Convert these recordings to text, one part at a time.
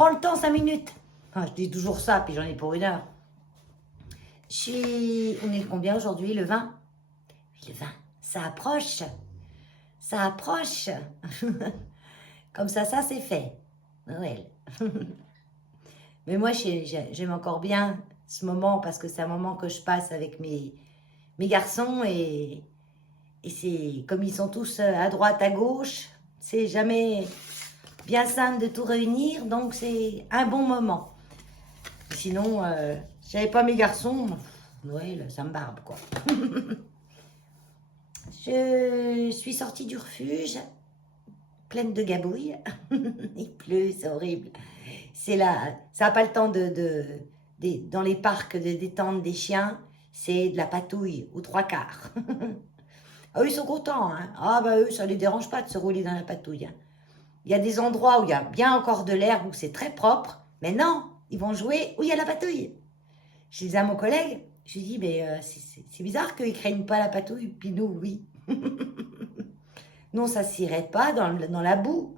prends le temps 5 minutes. Enfin, je dis toujours ça, puis j'en ai pour 1 heure. On est combien aujourd'hui? Le 20? Le 20, ça approche. Ça approche. Comme ça c'est fait. Noël. Mais moi, j'aime encore bien ce moment parce que c'est un moment que je passe avec mes garçons et c'est comme ils sont tous à droite, à gauche, c'est jamais bien simple de tout réunir, donc c'est un bon moment. Sinon, si j'avais pas mes garçons, Noël, ça me barbe quoi. Je suis sortie du refuge, pleine de gabouilles. Il pleut, c'est horrible. C'est là, ça n'a pas le temps dans les parcs de détendre des chiens, c'est de la patouille aux 3/4. Ah, eux, ils sont contents, hein. Ah bah eux, ça les dérange pas de se rouler dans la patouille. Hein. Il y a des endroits où il y a bien encore de l'herbe, où c'est très propre, mais non, ils vont jouer où il y a la patouille. Je disais à mon collègue, je lui dis, mais c'est bizarre qu'ils ne craignent pas la patouille, puis nous, oui. Non, ça ne s'irait pas dans la boue.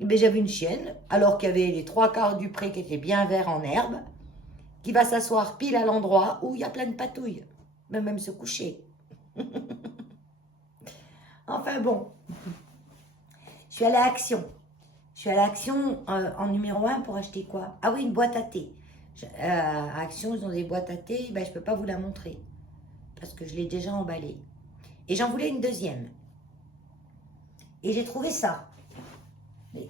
Mais j'avais une chienne, alors qu'il y avait les 3/4 du pré qui étaient bien verts en herbe, qui va s'asseoir pile à l'endroit où il y a plein de patouilles, même se coucher. Enfin bon, je suis allée à Action. Je suis allée à Action en numéro 1 pour acheter quoi? Ah oui, une boîte à thé. À Action, ils ont des boîtes à thé, ben, je ne peux pas vous la montrer, parce que je l'ai déjà emballée. Et j'en voulais une deuxième. Et j'ai trouvé ça.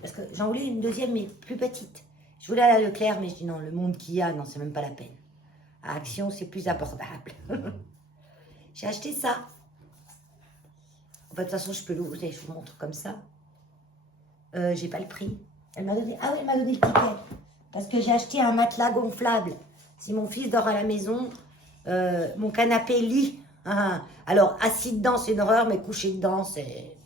Parce que j'en voulais une deuxième, mais plus petite. Je voulais aller à Leclerc, mais je dis non, le monde qu'il y a, non, c'est même pas la peine. À Action, c'est plus abordable. J'ai acheté ça. De toute façon, je peux l'ouvrir, je vous montre comme ça. J'ai pas le prix. Elle m'a donné, ah oui, elle m'a donné le ticket. Parce que j'ai acheté un matelas gonflable. Si mon fils dort à la maison, mon canapé lit. Hein. Alors, assis dedans, c'est une horreur, mais coucher dedans, c'est...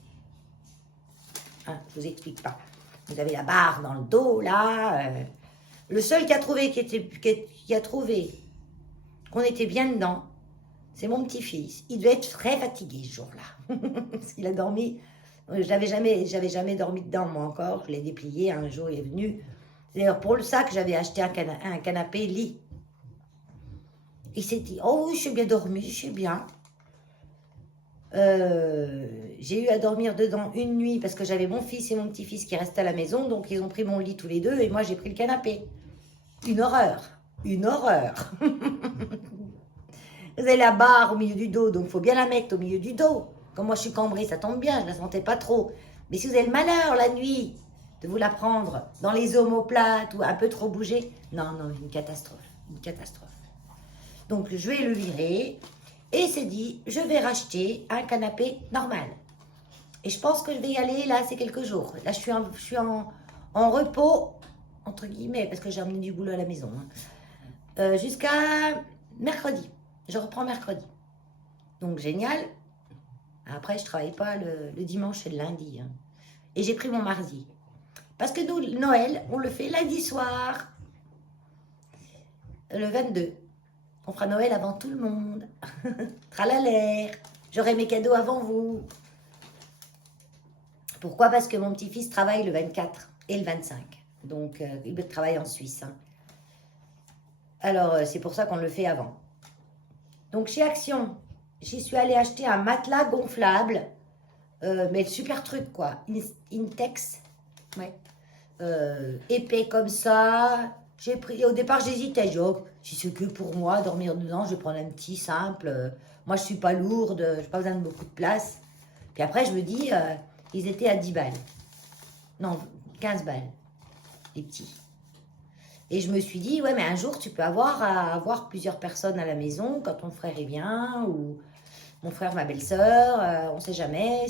Hein, je vous explique pas. Vous avez la barre dans le dos, là. Le seul qui a trouvé, qu'on était bien dedans, c'est mon petit-fils. Il devait être très fatigué ce jour-là. Parce qu'il a dormi. J'avais jamais dormi dedans, moi encore. Je l'ai déplié. Un jour, il est venu. C'est d'ailleurs pour ça que j'avais acheté un canapé lit. Il s'est dit, oh oui, je suis bien dormi, je suis bien. J'ai eu à dormir dedans une nuit parce que j'avais mon fils et mon petit-fils qui restaient à la maison. Donc, ils ont pris mon lit tous les deux et moi, j'ai pris le canapé. Une horreur. Une horreur. Vous avez la barre au milieu du dos, donc il faut bien la mettre au milieu du dos. Comme moi, je suis cambrée, ça tombe bien, je ne la sentais pas trop. Mais si vous avez le malheur, la nuit, de vous la prendre dans les omoplates ou un peu trop bouger, non, non, une catastrophe. Une catastrophe. Donc, je vais le virer. Et c'est dit, je vais racheter un canapé normal. Et je pense que je vais y aller, là, c'est quelques jours. Là, je suis en repos, entre guillemets, parce que j'ai emmené du boulot à la maison. Hein. Jusqu'à mercredi. Je reprends mercredi. Donc, génial. Après, je ne travaille pas le dimanche et le lundi. Hein. Et j'ai pris mon mardi. Parce que nous, Noël, on le fait lundi soir. Le 22. On fera Noël avant tout le monde. Tralalaire. J'aurai mes cadeaux avant vous. Pourquoi? Parce que mon petit-fils travaille le 24 et le 25. Donc, il travaille en Suisse. Hein. Alors, c'est pour ça qu'on le fait avant. Donc, chez Action, j'y suis allée acheter un matelas gonflable. Mais super truc, quoi. Intex. Ouais. Épais comme ça. J'ai pris, au départ, j'hésitais. J'ai dit, oh, si c'est que pour moi, dormir dedans, je vais prendre un petit simple. Moi, je suis pas lourde, je n'ai pas besoin de beaucoup de place. Puis après, je me dis, ils étaient à 10 balles. Non, 15 balles. Les petits. Et je me suis dit, ouais, mais un jour, tu peux avoir plusieurs personnes à la maison quand ton frère est bien, ou mon frère, ma belle-sœur, on ne sait jamais.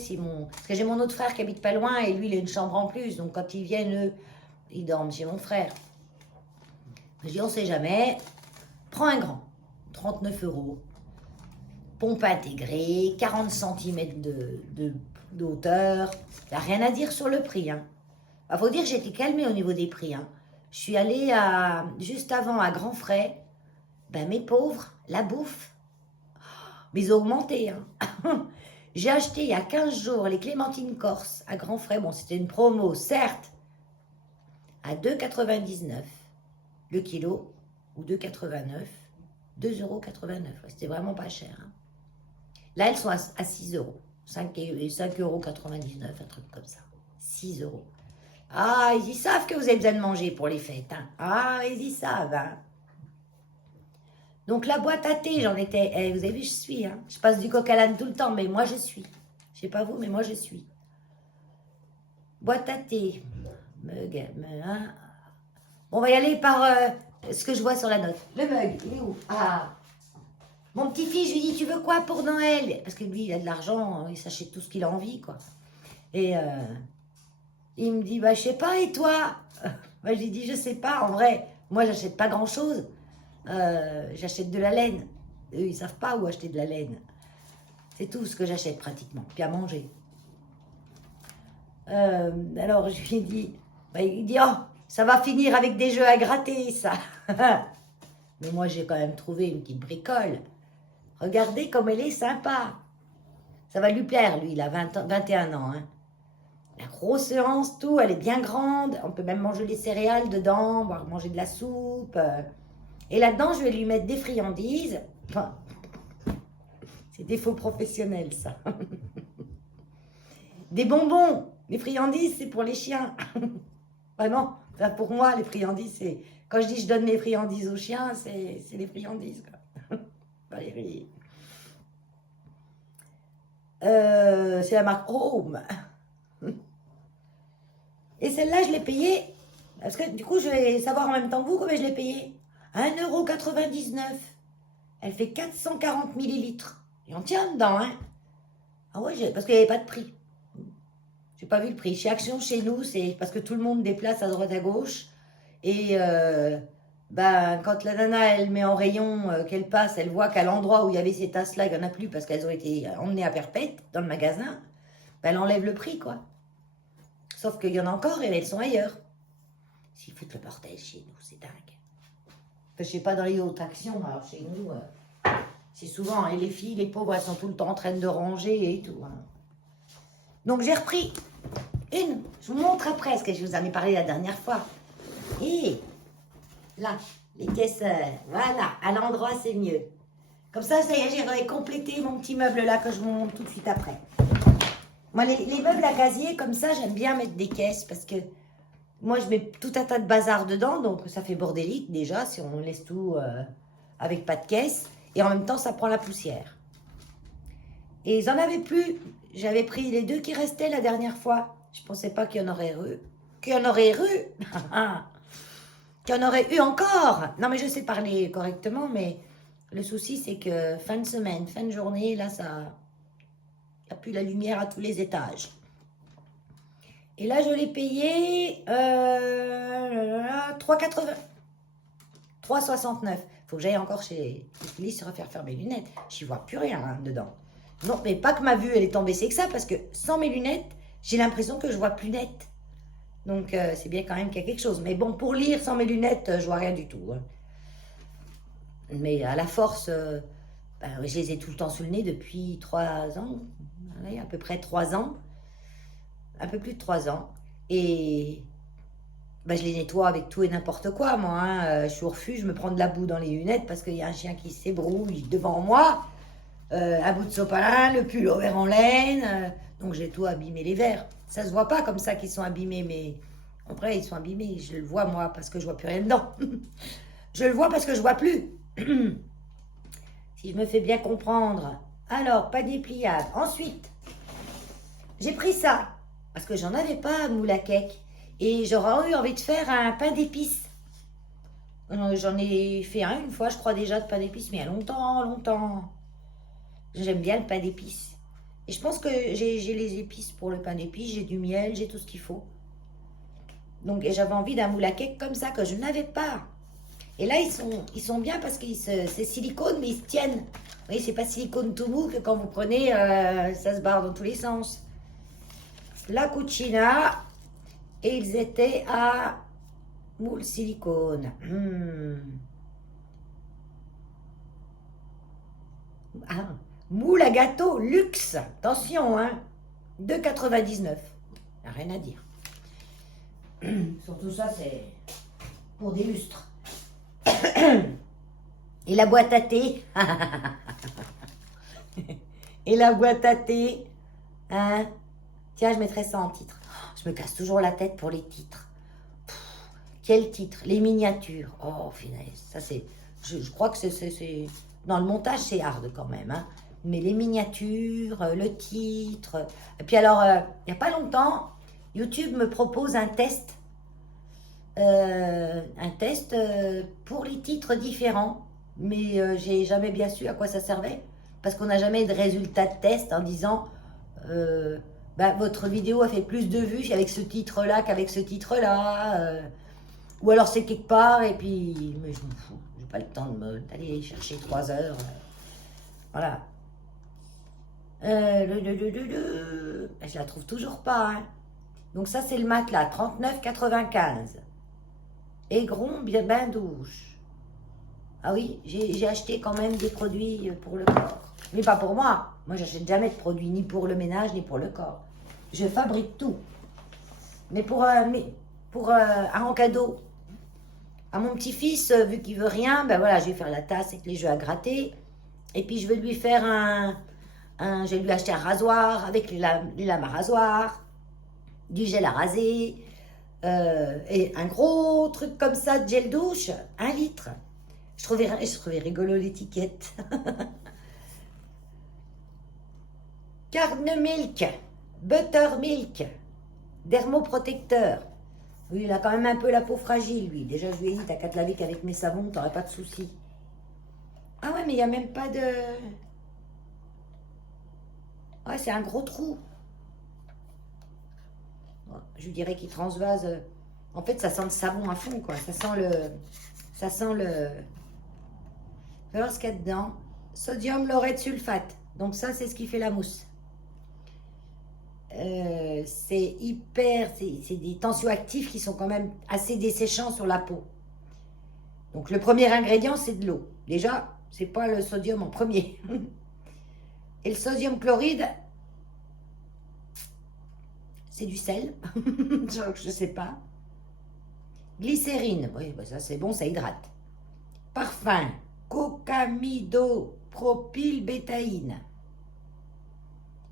Parce que j'ai mon autre frère qui habite pas loin, et lui, il a une chambre en plus. Donc, quand ils viennent, eux, ils dorment chez mon frère. Je dis, on ne sait jamais. Prends un grand, 39 €. Pompe intégrée, 40 cm de hauteur. Il n'y a rien à dire sur le prix. Hein. Il faut dire que j'étais calmée au niveau des prix. Hein. Je suis allée juste avant à Grand Frais. Ben, mes pauvres, la bouffe, mais ils ont augmenté. Hein. J'ai acheté il y a 15 jours les clémentines corse à Grand Frais. Bon, c'était une promo, certes. à 2,99 le kilo, ou 2,89, 2,89 €. C'était vraiment pas cher. Hein. Là, elles sont à 6 €. 5,99 €, un truc comme ça. 6 €. Ah, ils y savent que vous avez besoin de manger pour les fêtes. Hein. Ah, ils y savent. Hein. Donc, la boîte à thé, j'en étais... Eh, vous avez vu, je suis. Hein. Je passe du coq à l'âne tout le temps, mais moi, je suis. Je sais pas vous, mais moi, je suis. Boîte à thé. Hein. On va y aller par ce que je vois sur la note. Le mug, il est où? Ah. Mon petit-fils, je lui dis, tu veux quoi pour Noël? Parce que lui, il a de l'argent, il s'achète tout ce qu'il a envie, quoi. Et il me dit, bah, je sais pas, et toi? Bah, je lui dis, je sais pas, en vrai. Moi, j'achète pas grand-chose. J'achète de la laine. Eux, ils savent pas où acheter de la laine. C'est tout ce que j'achète, pratiquement. Puis à manger. Alors, je lui ai dit, bah, il dit, oh, ça va finir avec des jeux à gratter, ça. Mais moi, j'ai quand même trouvé une petite bricole. Regardez comme elle est sympa. Ça va lui plaire, lui, il a 21 ans. Hein. La grosse séance, tout, elle est bien grande. On peut même manger des céréales dedans, voire manger de la soupe. Et là-dedans, je vais lui mettre des friandises. Enfin, c'est des faux professionnels, ça. Des bonbons. Les friandises, c'est pour les chiens. Ah non, enfin, pour moi, les friandises, c'est... Quand je dis je donne mes friandises aux chiens, c'est les friandises, quoi. Valérie. C'est la marque Home. Et celle-là, je l'ai payée, parce que du coup, je vais savoir en même temps que vous combien je l'ai payée. 1,99 €. Elle fait 440 millilitres. Et on tient dedans, hein. Ah ouais, parce qu'il n'y avait pas de prix. J'ai pas vu le prix. Chez Action, chez nous, c'est parce que tout le monde déplace à droite à gauche. Et ben, quand la nana, elle met en rayon, qu'elle passe, elle voit qu'à l'endroit où il y avait ces tasses-là, il n'y en a plus parce qu'elles ont été emmenées à perpète dans le magasin. Ben, elle enlève le prix, quoi. Sauf qu'il y en a encore et elles sont ailleurs. S'ils foutent le bordel chez nous, c'est dingue. Enfin, je sais pas dans les autres actions, alors chez nous, c'est souvent, et les filles, les pauvres, elles sont tout le temps en train de ranger et tout. Hein. Donc j'ai repris une, je vous montre après, parce que je vous en ai parlé la dernière fois. Et là, les caisses, voilà, à l'endroit c'est mieux. Comme ça y est, j'ai complété mon petit meuble là que je vous montre tout de suite après. Moi, les meubles à casier, comme ça, j'aime bien mettre des caisses parce que moi, je mets tout un tas de bazar dedans, donc ça fait bordélique déjà si on laisse tout avec pas de caisse. Et en même temps, ça prend la poussière. Et ils n'en avaient plus. J'avais pris les 2 qui restaient la dernière fois. Je ne pensais pas qu'il y en aurait eu. Qu'il y en aurait eu. Qu'il y en aurait eu encore. Non, mais je sais parler correctement, mais le souci, c'est que fin de semaine, fin de journée, là, ça... Il n'y a plus la lumière à tous les étages. Et là, je l'ai payé 3,80. 3,69. Faut que j'aille encore chez les se refaire faire mes lunettes. J'y vois plus rien hein, dedans. Non, mais pas que ma vue, elle est en baissée que ça, parce que sans mes lunettes, j'ai l'impression que je vois plus net. Donc, c'est bien quand même qu'il y a quelque chose. Mais bon, pour lire sans mes lunettes, je vois rien du tout. Hein. Mais à la force, ben, je les ai tout le temps sous le nez depuis 3 ans. Oui, à peu près 3 ans. Un peu plus de 3 ans. Et ben, je les nettoie avec tout et n'importe quoi, moi. Hein. Je suis au refuge, je me prends de la boue dans les lunettes parce qu'il y a un chien qui s'ébrouille devant moi. Un bout de sopalin, le pull au verre en laine. Donc j'ai tout abîmé les verres. Ça se voit pas comme ça qu'ils sont abîmés, mais après ils sont abîmés. Je le vois moi parce que je vois plus rien dedans. Je le vois parce que je vois plus. Si je me fais bien comprendre. Alors, panier pliable. Ensuite, j'ai pris ça parce que j'en avais pas à moule à cake. Et j'aurais eu envie de faire un pain d'épices. J'en ai fait un une fois, je crois déjà, de pain d'épices, mais il y a longtemps, longtemps. J'aime bien le pain d'épices. Et je pense que j'ai les épices pour le pain d'épices, j'ai du miel, j'ai tout ce qu'il faut. Donc j'avais envie d'un moule à cake comme ça, que je n'avais pas. Et là, ils sont bien parce que c'est silicone, mais ils se tiennent. Vous voyez, c'est pas silicone tout mou que quand vous prenez, ça se barre dans tous les sens. La Cucina, et ils étaient à moule silicone. Ah, moule à gâteau luxe. Attention, hein. 2,99. Rien à dire. Surtout ça, c'est pour des lustres. Et la boîte à thé. Et la boîte à thé. Hein? Tiens, je mettrai ça en titre. Je me casse toujours la tête pour les titres. Quel titre? Les miniatures. Oh, finesse. Ça, c'est... Je crois que c'est... Dans le montage, c'est hard quand même. Hein. Mais les miniatures, le titre... Et puis alors, il n'y a pas longtemps, YouTube me propose un test. Pour les titres différents. Mais j'ai jamais bien su à quoi ça servait. Parce qu'on n'a jamais de résultat de test en disant... bah, votre vidéo a fait plus de vues avec ce titre-là qu'avec ce titre-là. Ou alors c'est quelque part et puis... Mais je m'en fous. J'ai pas le temps d'aller chercher 3 heures. Voilà. Je la trouve toujours pas. Hein. Donc ça, c'est le matelas. 39,95. Aigron bien douche. Ah oui, j'ai acheté quand même des produits pour le corps. Mais pas pour moi. Moi, j'achète jamais de produits, ni pour le ménage, ni pour le corps. Je fabrique tout. Mais pour un cadeau à mon petit-fils, vu qu'il veut rien, ben voilà, je vais faire la tasse avec les jeux à gratter. Et puis, je vais lui faire je vais lui acheter un rasoir avec les lames à rasoir, du gel à raser, et un gros truc comme ça de gel douche, 1 litre. Je trouvais rigolo l'étiquette. Milk, Buttermilk, dermoprotecteur. Oui, il a quand même un peu la peau fragile, lui. Déjà, je lui ai dit, t'as qu'à te laver qu'avec mes savons, t'aurais pas de soucis. Ah ouais, mais il n'y a même pas de... Ouais, c'est un gros trou. Je lui dirais qu'il transvase. En fait, ça sent le savon à fond, quoi. Ça sent le... Je vais voir ce qu'il y a dedans. Sodium laureth sulfate. Donc ça, c'est ce qui fait la mousse. C'est des tensioactifs qui sont quand même assez desséchants sur la peau. Donc le premier ingrédient, c'est de l'eau. Déjà, c'est pas le sodium en premier. Et le sodium chloride, c'est du sel. Je sais pas. Glycérine, oui, bah ça c'est bon, ça hydrate. Parfum, cocamidopropylbétaïne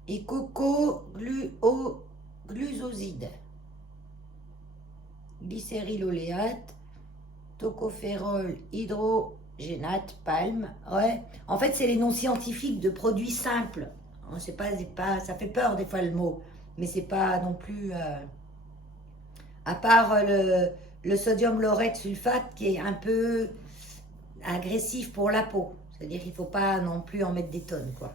et coco-glucoside. Glycéryloléate, tocopherol, hydrogénate, palme. Ouais. En fait, c'est les noms scientifiques de produits simples. C'est pas, ça fait peur des fois le mot, mais c'est pas non plus... à part le sodium laureth sulfate qui est un peu agressif pour la peau. C'est-à-dire qu'il ne faut pas non plus en mettre des tonnes, quoi.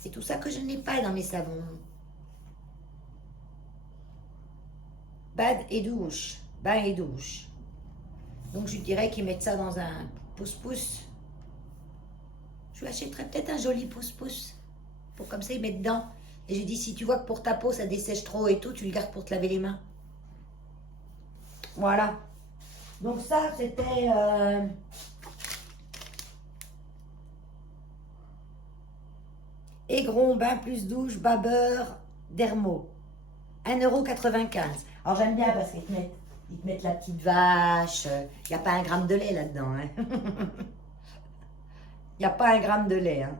C'est tout ça que je n'ai pas dans mes savons. Bain et douche. Donc, je dirais qu'ils mettent ça dans un pouce-pouce. Je lui achèterais peut-être un joli pouce-pouce. Pour comme ça, ils mettent dedans. Et je dis, si tu vois que pour ta peau, ça dessèche trop et tout, tu le gardes pour te laver les mains. Voilà. Donc ça, c'était... Aigron, bain plus douche, bas beurre, dermo. 1,95 €. Alors j'aime bien parce qu'ils te mettent la petite vache. Il n'y a pas 1 gramme de lait là-dedans. Hein. Il n'y a pas 1 gramme de lait. Hein.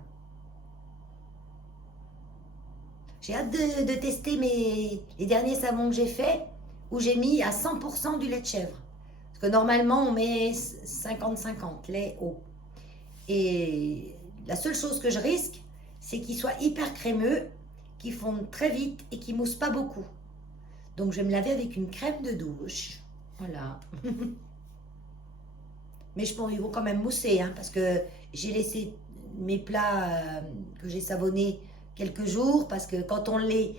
J'ai hâte de tester les derniers savons que j'ai faits où j'ai mis à 100% du lait de chèvre. Parce que normalement, on met 50-50, lait, eau. Et la seule chose que je risque, c'est qu'il soit hyper crémeux, qu'il fonde très vite et qu'il mousse pas beaucoup. Donc, je vais me laver avec une crème de douche. Voilà. Mais je pense qu'ils vont quand même mousser, hein, parce que j'ai laissé mes plats que j'ai savonnés quelques jours, parce que quand on les...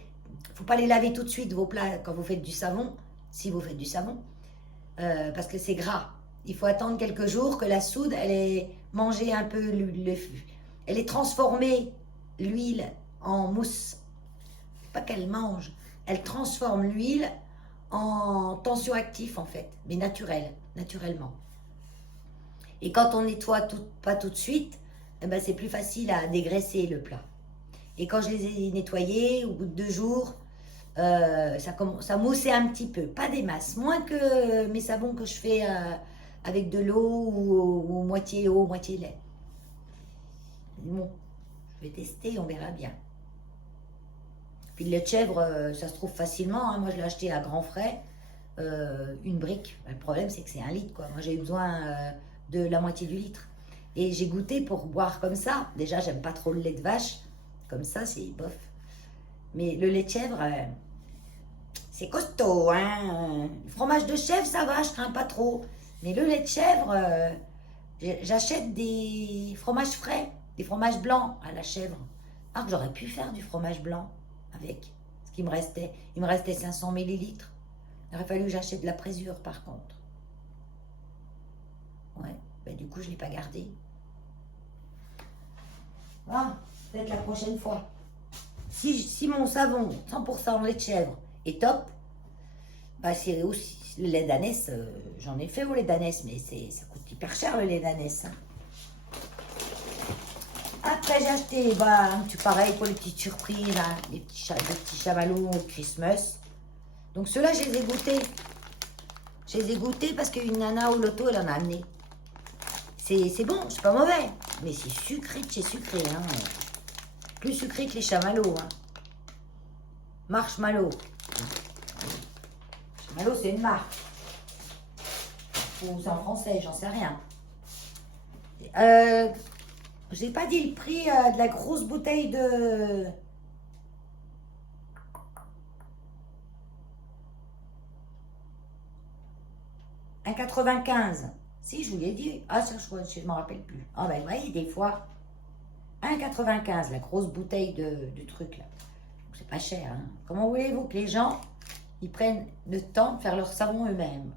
faut pas les laver tout de suite, vos plats, quand vous faites du savon, si vous faites du savon, parce que c'est gras. Il faut attendre quelques jours que la soude, elle ait mangé un peu, elle ait transformé l'huile en mousse. Pas qu'elle mange, elle transforme l'huile en tensioactif en fait, mais naturellement. Et quand on nettoie pas tout de suite, eh ben c'est plus facile à dégraisser le plat. Et quand je les ai nettoyés, au bout de 2 jours, Ça commence à mousser un petit peu, pas des masses, moins que mes savons que je fais avec de l'eau ou moitié eau, moitié lait. Bon, je vais tester, on verra bien. Puis le lait de chèvre, ça se trouve facilement, hein. Moi je l'ai acheté à grands frais, une brique. Le problème c'est que c'est 1 litre, quoi. Moi j'ai eu besoin de la moitié du litre. Et j'ai goûté pour boire comme ça. Déjà j'aime pas trop le lait de vache, comme ça c'est bof. Mais le lait de chèvre, c'est costaud, hein. Le fromage de chèvre, ça va, je crains pas trop. Mais le lait de chèvre, j'achète des fromages frais, des fromages blancs à la chèvre. Alors que j'aurais pu faire du fromage blanc avec ce qui me restait. Il me restait 500 millilitres. Il aurait fallu que j'achète de la présure par contre. Ouais, ben, du coup je ne l'ai pas gardé. Ah, peut-être la prochaine fois. Si mon savon 100% lait de chèvre est top, bah c'est aussi le lait d'ânesse. J'en ai fait au lait d'ânesse, mais ça coûte hyper cher le lait d'ânesse. Hein. Après j'ai acheté pareil pour les petites surprises, hein, les petits chamallows Christmas. Donc ceux-là je les ai goûtés. Je les ai goûtés parce qu'une nana au loto elle en a amené. C'est bon, c'est pas mauvais, mais c'est sucré de chez sucré. Hein. Plus sucré que les chamallows. Hein. Marshmallow. Chamallow, c'est une marque. Ou c'est en français, j'en sais rien. Je n'ai pas dit le prix de la grosse bouteille de... « 1,95 ». Si, je vous l'ai dit. Ah, ça, je ne m'en rappelle plus. Ah, ben, vous voyez, des fois... 1,95 la grosse bouteille de truc là. C'est pas cher. Hein. Comment voulez-vous que les gens ils prennent le temps de faire leur savon eux-mêmes?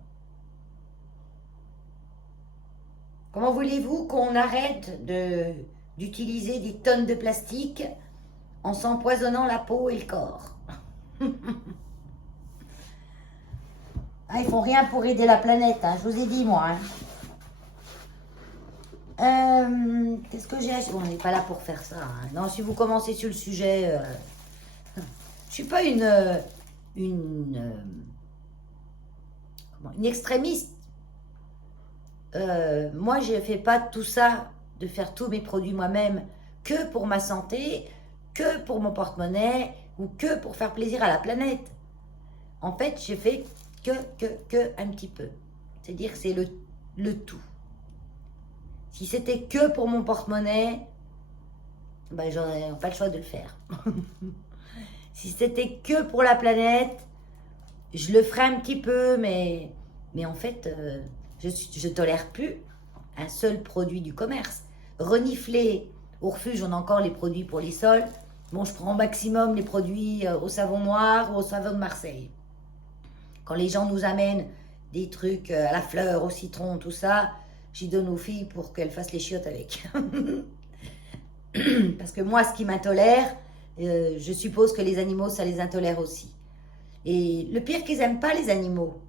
Comment voulez-vous qu'on arrête d'utiliser des tonnes de plastique en s'empoisonnant la peau et le corps? Ah, ils font rien pour aider la planète, hein, je vous ai dit moi. Hein. Qu'est-ce que j'ai acheté? Bon, on n'est pas là pour faire ça. Hein. Non, si vous commencez sur le sujet, je suis pas une extrémiste. Moi, je ne fais pas tout ça, de faire tous mes produits moi-même, que pour ma santé, que pour mon porte-monnaie, ou que pour faire plaisir à la planète. En fait, je fais que un petit peu. C'est-à-dire que c'est le tout. Si c'était que pour mon porte-monnaie, ben, j'aurais pas le choix de le faire. Si c'était que pour la planète, je le ferais un petit peu, mais en fait, je tolère plus un seul produit du commerce. Renifler, au refuge, on a encore les produits pour les sols. Bon, je prends au maximum les produits au savon noir ou au savon de Marseille. Quand les gens nous amènent des trucs à la fleur, au citron, tout ça, j'y donne aux filles pour qu'elles fassent les chiottes avec. Parce que moi, ce qui m'intolère, je suppose que les animaux, ça les intolère aussi. Et le pire qu'ils n'aiment pas, les animaux,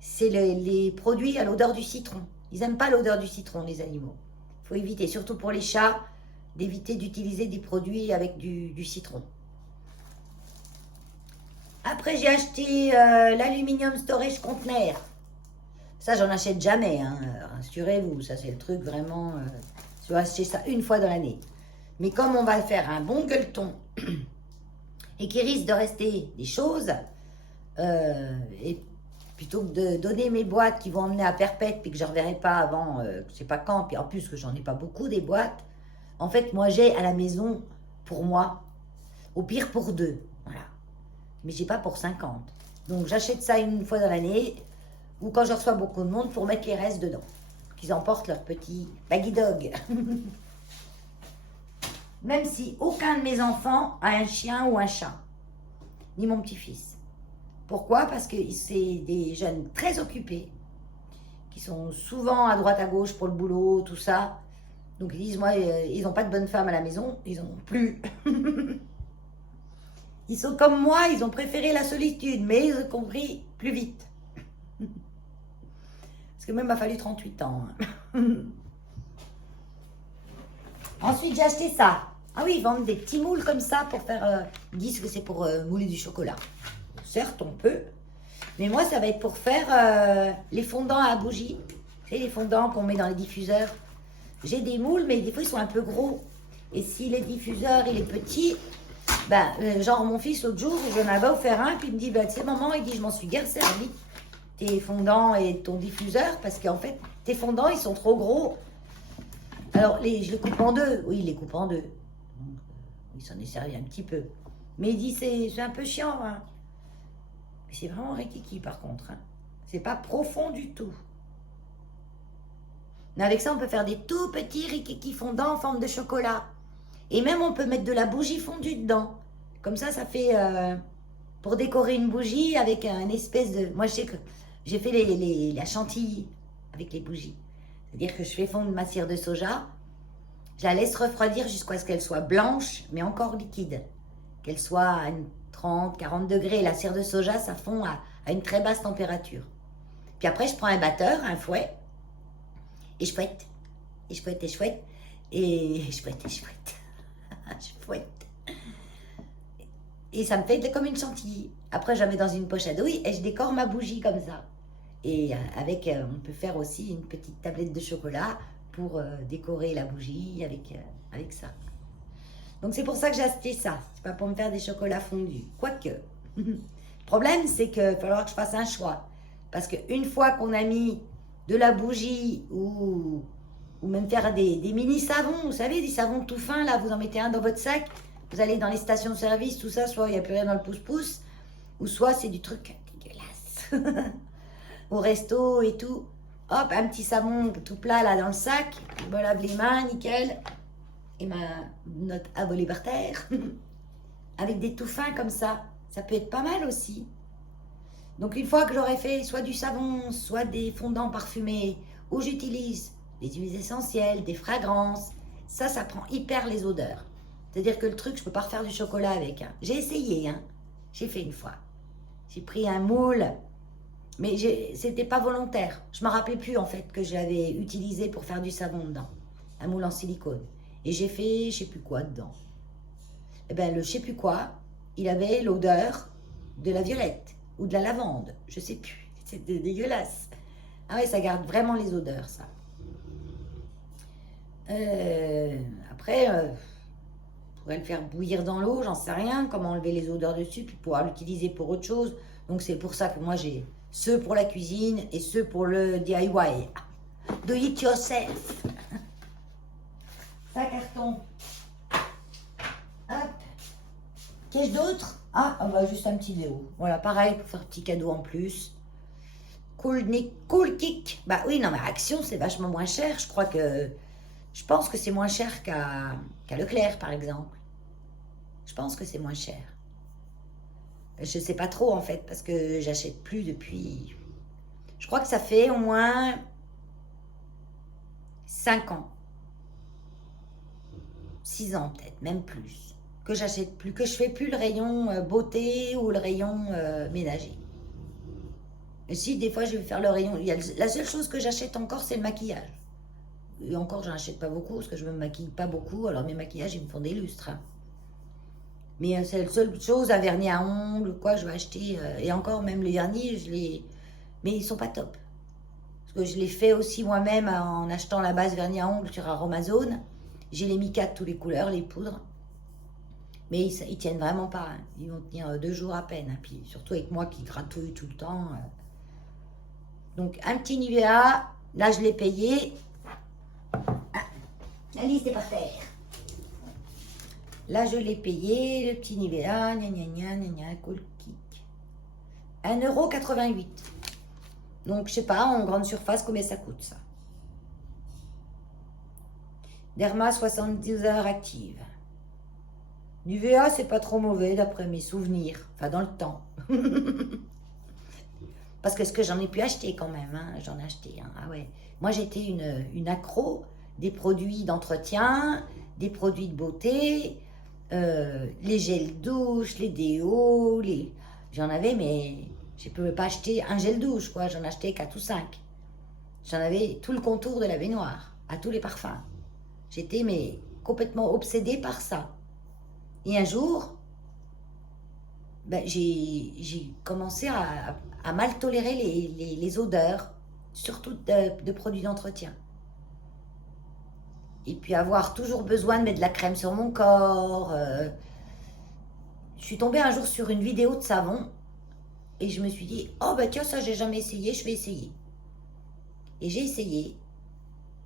c'est les produits à l'odeur du citron. Ils n'aiment pas l'odeur du citron, les animaux. Il faut éviter, surtout pour les chats, d'éviter d'utiliser des produits avec du citron. Après, j'ai acheté l'aluminium storage container. Ça, j'en achète jamais, hein. Rassurez-vous, ça c'est le truc vraiment... je vais acheter ça une fois dans l'année. Mais comme on va faire un bon gueuleton et qu'il risque de rester des choses, et plutôt que de donner mes boîtes qui vont emmener à perpète puis que je ne reverrai pas avant, je ne sais pas quand, puis en plus que j'en ai pas beaucoup des boîtes, en fait, moi j'ai à la maison pour moi, au pire pour 2, voilà. Mais j'ai pas pour 50. Donc j'achète ça une fois dans l'année, ou quand je reçois beaucoup de monde pour mettre les restes dedans. Qu'ils emportent leur petit baggy dog. Même si aucun de mes enfants a un chien ou un chat. Ni mon petit-fils. Pourquoi? Parce que c'est des jeunes très occupés, qui sont souvent à droite à gauche pour le boulot, tout ça. Donc ils disent, moi, ils n'ont pas de bonne femme à la maison, ils n'en ont plus. Ils sont comme moi, ils ont préféré la solitude, mais ils ont compris plus vite. Parce que même il m'a fallu 38 ans. Ensuite, j'ai acheté ça. Ah oui, ils vendent des petits moules comme ça pour faire... ils disent que c'est pour mouler du chocolat. certes, on peut. Mais moi, ça va être pour faire les fondants à bougie. Tu sais, les fondants qu'on met dans les diffuseurs. J'ai des moules, mais des fois, ils sont un peu gros. Et si le diffuseur, il est petit, ben, genre mon fils, l'autre jour, je m'en avais offert un, puis il me dit, ben, tu sais, maman, il dit, je m'en suis guère servi, tes fondants et ton diffuseur, parce qu'en fait, tes fondants, ils sont trop gros. Alors, je les coupe en deux. Oui, il les coupe en deux. Il s'en est servi un petit peu. Mais il dit, c'est un peu chiant, hein. Mais c'est vraiment rikiki, par contre, hein. C'est pas profond du tout. Mais avec ça, on peut faire des tout petits rikiki fondants en forme de chocolat. Et même, on peut mettre de la bougie fondue dedans. Comme ça fait... pour décorer une bougie avec un espèce de... Moi, je sais que j'ai fait la chantilly avec les bougies. C'est-à-dire que je fais fondre ma cire de soja. Je la laisse refroidir jusqu'à ce qu'elle soit blanche, mais encore liquide. Qu'elle soit à 30, 40 degrés. La cire de soja, ça fond à une très basse température. Puis après, je prends un batteur, un fouet, et je fouette. Et je fouette, et je fouette. Et je fouette, et je fouette. Je fouette. Et ça me fait comme une chantilly. Après, je la mets dans une poche à douille et je décore ma bougie comme ça. Et avec, on peut faire aussi une petite tablette de chocolat pour décorer la bougie avec ça. Donc c'est pour ça que j'ai acheté ça. C'est pas pour me faire des chocolats fondus. Quoique. Le problème, c'est qu'il va falloir que je fasse un choix. Parce qu'une fois qu'on a mis de la bougie ou même faire des mini-savons, vous savez, des savons tout fins, là, vous en mettez un dans votre sac, vous allez dans les stations-service, tout ça, soit il n'y a plus rien dans le pouce-pouce, ou soit c'est du truc dégueulasse. Au resto et tout. Hop, un petit savon tout plat là dans le sac, je me lave les mains, nickel. Et ma note à voler par terre. Avec des tout fins comme ça peut être pas mal aussi. Donc une fois que j'aurai fait soit du savon, soit des fondants parfumés, où j'utilise des huiles essentielles, des fragrances, ça prend hyper les odeurs. C'est-à-dire que le truc, je peux pas refaire du chocolat avec. Hein. J'ai essayé, hein. J'ai fait une fois. J'ai pris un moule, mais c'était pas volontaire. Je me rappelais plus en fait que j'avais utilisé pour faire du savon dedans. Un moule en silicone. Et j'ai fait je sais plus quoi dedans. Eh ben le je sais plus quoi, il avait l'odeur de la violette ou de la lavande. Je sais plus. C'était dégueulasse. Ah ouais, ça garde vraiment les odeurs, ça. Après, on pourrait le faire bouillir dans l'eau, j'en sais rien, comment enlever les odeurs dessus, puis pouvoir l'utiliser pour autre chose. Donc c'est pour ça que moi j'ai ceux pour la cuisine et ceux pour le DIY. Do it yourself. Ça, carton. Hop. Qu'est-ce d'autre? Ah, bah juste un petit déo. Voilà, pareil, pour faire un petit cadeau en plus. Cool Kick. Bah oui, non, mais Action, c'est vachement moins cher. Je pense que c'est moins cher qu'à Leclerc, par exemple. Je pense que c'est moins cher. Je sais pas trop, en fait, parce que j'achète plus depuis... Je crois que ça fait au moins 5 ans. 6 ans, peut-être, même plus. Que j'achète plus, que je fais plus le rayon beauté ou le rayon ménager. Et si, des fois, je vais faire le rayon... La seule chose que j'achète encore, c'est le maquillage. Et encore, j'en achète pas beaucoup, parce que je me maquille pas beaucoup. Alors, mes maquillages, ils me font des lustres. Hein. Mais c'est la seule chose, un vernis à ongles, quoi, je vais acheter. Et encore, même les vernis, mais ils sont pas top. Parce que je les fais aussi moi-même en achetant la base vernis à ongles sur Aromazone. J'ai les micas de toutes les couleurs, les poudres. Mais ils tiennent vraiment pas. Hein. Ils vont tenir 2 jours à peine. Hein. Puis surtout avec moi qui gratouille tout le temps. Donc, un petit Nivea. Là, je l'ai payé. Ah, la liste est par terre. Là, je l'ai payé. Le petit Nivea. Cool Kick. 1,88 €. Donc, je sais pas, en grande surface, combien ça coûte, ça. Derma, 70 heures active. Nivea, c'est pas trop mauvais, d'après mes souvenirs. Enfin, dans le temps. Parce que ce que j'en ai pu acheter quand même, hein, j'en ai acheté. Hein, ah ouais. Moi, j'étais une accro des produits d'entretien, des produits de beauté, les gels douche, les déos, j'en avais, mais je ne pouvais pas acheter un gel douche, quoi. J'en achetais 4 ou 5. J'en avais tout le contour de la baignoire, à tous les parfums. J'étais complètement obsédée par ça. Et un jour, ben, j'ai commencé à mal tolérer les odeurs, surtout de produits d'entretien. Et puis avoir toujours besoin de mettre de la crème sur mon corps. Je suis tombée un jour sur une vidéo de savon et je me suis dit, oh bah tiens, ça j'ai jamais essayé, je vais essayer. Et j'ai essayé.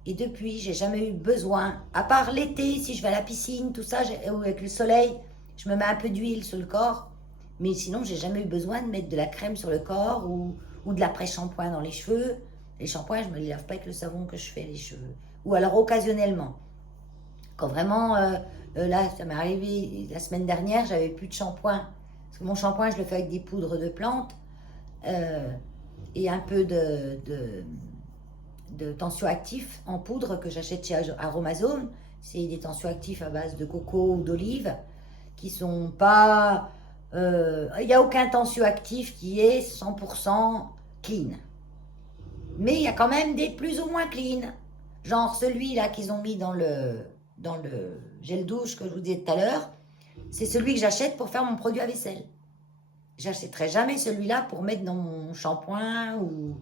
Et depuis, j'ai jamais eu besoin, à part l'été, si je vais à la piscine, tout ça, avec le soleil, je me mets un peu d'huile sur le corps. Mais sinon, j'ai jamais eu besoin de mettre de la crème sur le corps ou de l'après-shampoing dans les cheveux. Les shampoings, je me les lave pas avec le savon que je fais les cheveux. Ou alors occasionnellement. Quand vraiment, là, ça m'est arrivé la semaine dernière, j'avais plus de shampoing. Parce que mon shampoing, je le fais avec des poudres de plantes et un peu de tensioactifs en poudre que j'achète chez Aromazone. C'est des tensioactifs à base de coco ou d'olive qui sont pas... Il n'y a aucun tensioactif qui est 100% clean. Mais il y a quand même des plus ou moins clean. Genre celui-là qu'ils ont mis dans le gel douche que je vous disais tout à l'heure, c'est celui que j'achète pour faire mon produit à vaisselle. J'achèterai jamais celui-là pour mettre dans mon shampoing ou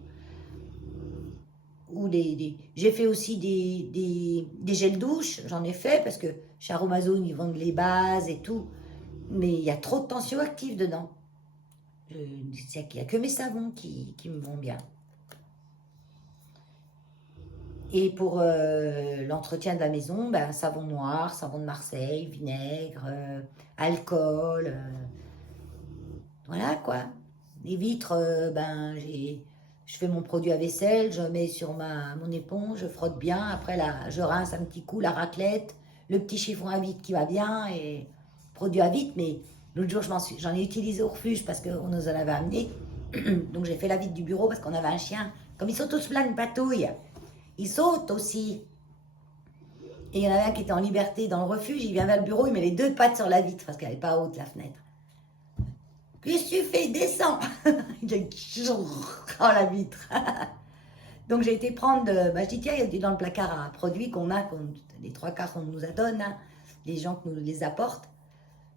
j'ai fait aussi des gels douche, j'en ai fait parce que chez Aromazone ils vendent les bases et tout, mais il y a trop de tensioactifs dedans. Il n'y a que mes savons qui me vont bien. Et pour l'entretien de la maison, ben, savon noir, savon de Marseille, vinaigre, alcool, voilà quoi. Les vitres, ben, je fais mon produit à vaisselle, je mets sur mon éponge, je frotte bien, après là, je rince un petit coup la raclette, le petit chiffon à vitre qui va bien, et produit à vitre, mais l'autre jour j'en ai utilisé au refuge parce qu'on nous en avait amené, donc j'ai fait la vitre du bureau parce qu'on avait un chien, comme ils sont tous pleins de patouilles. Il saute aussi. Et il y en avait un qui était en liberté dans le refuge, il vient vers le bureau, il met les deux pattes sur la vitre, parce qu'elle n'est pas haute, la fenêtre. Qu'est-ce que tu fais? Descends. Il a oh, la vitre. Donc j'ai été prendre, je dis tiens, il y a dans le placard à produits qu'on a, les 3/4 on nous a donné, hein, les gens qui nous les apportent.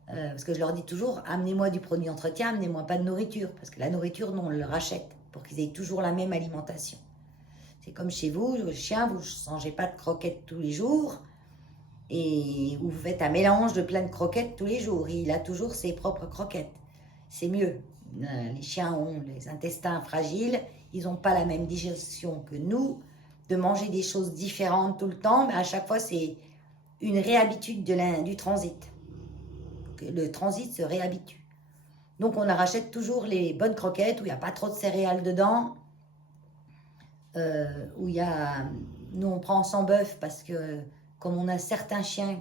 Parce que je leur dis toujours, amenez-moi du produit d'entretien, amenez-moi pas de nourriture. Parce que la nourriture, non, on le rachète, pour qu'ils aient toujours la même alimentation. C'est comme chez vous, le chien, vous ne changez pas de croquettes tous les jours et vous faites un mélange de plein de croquettes tous les jours. Il a toujours ses propres croquettes. C'est mieux. Les chiens ont les intestins fragiles, ils n'ont pas la même digestion que nous. De manger des choses différentes tout le temps, mais à chaque fois, c'est une réhabitude du transit. Le transit se réhabitue. Donc, on rachète toujours les bonnes croquettes où il n'y a pas trop de céréales dedans. Où il y a, nous on prend sans bœuf parce que comme on a certains chiens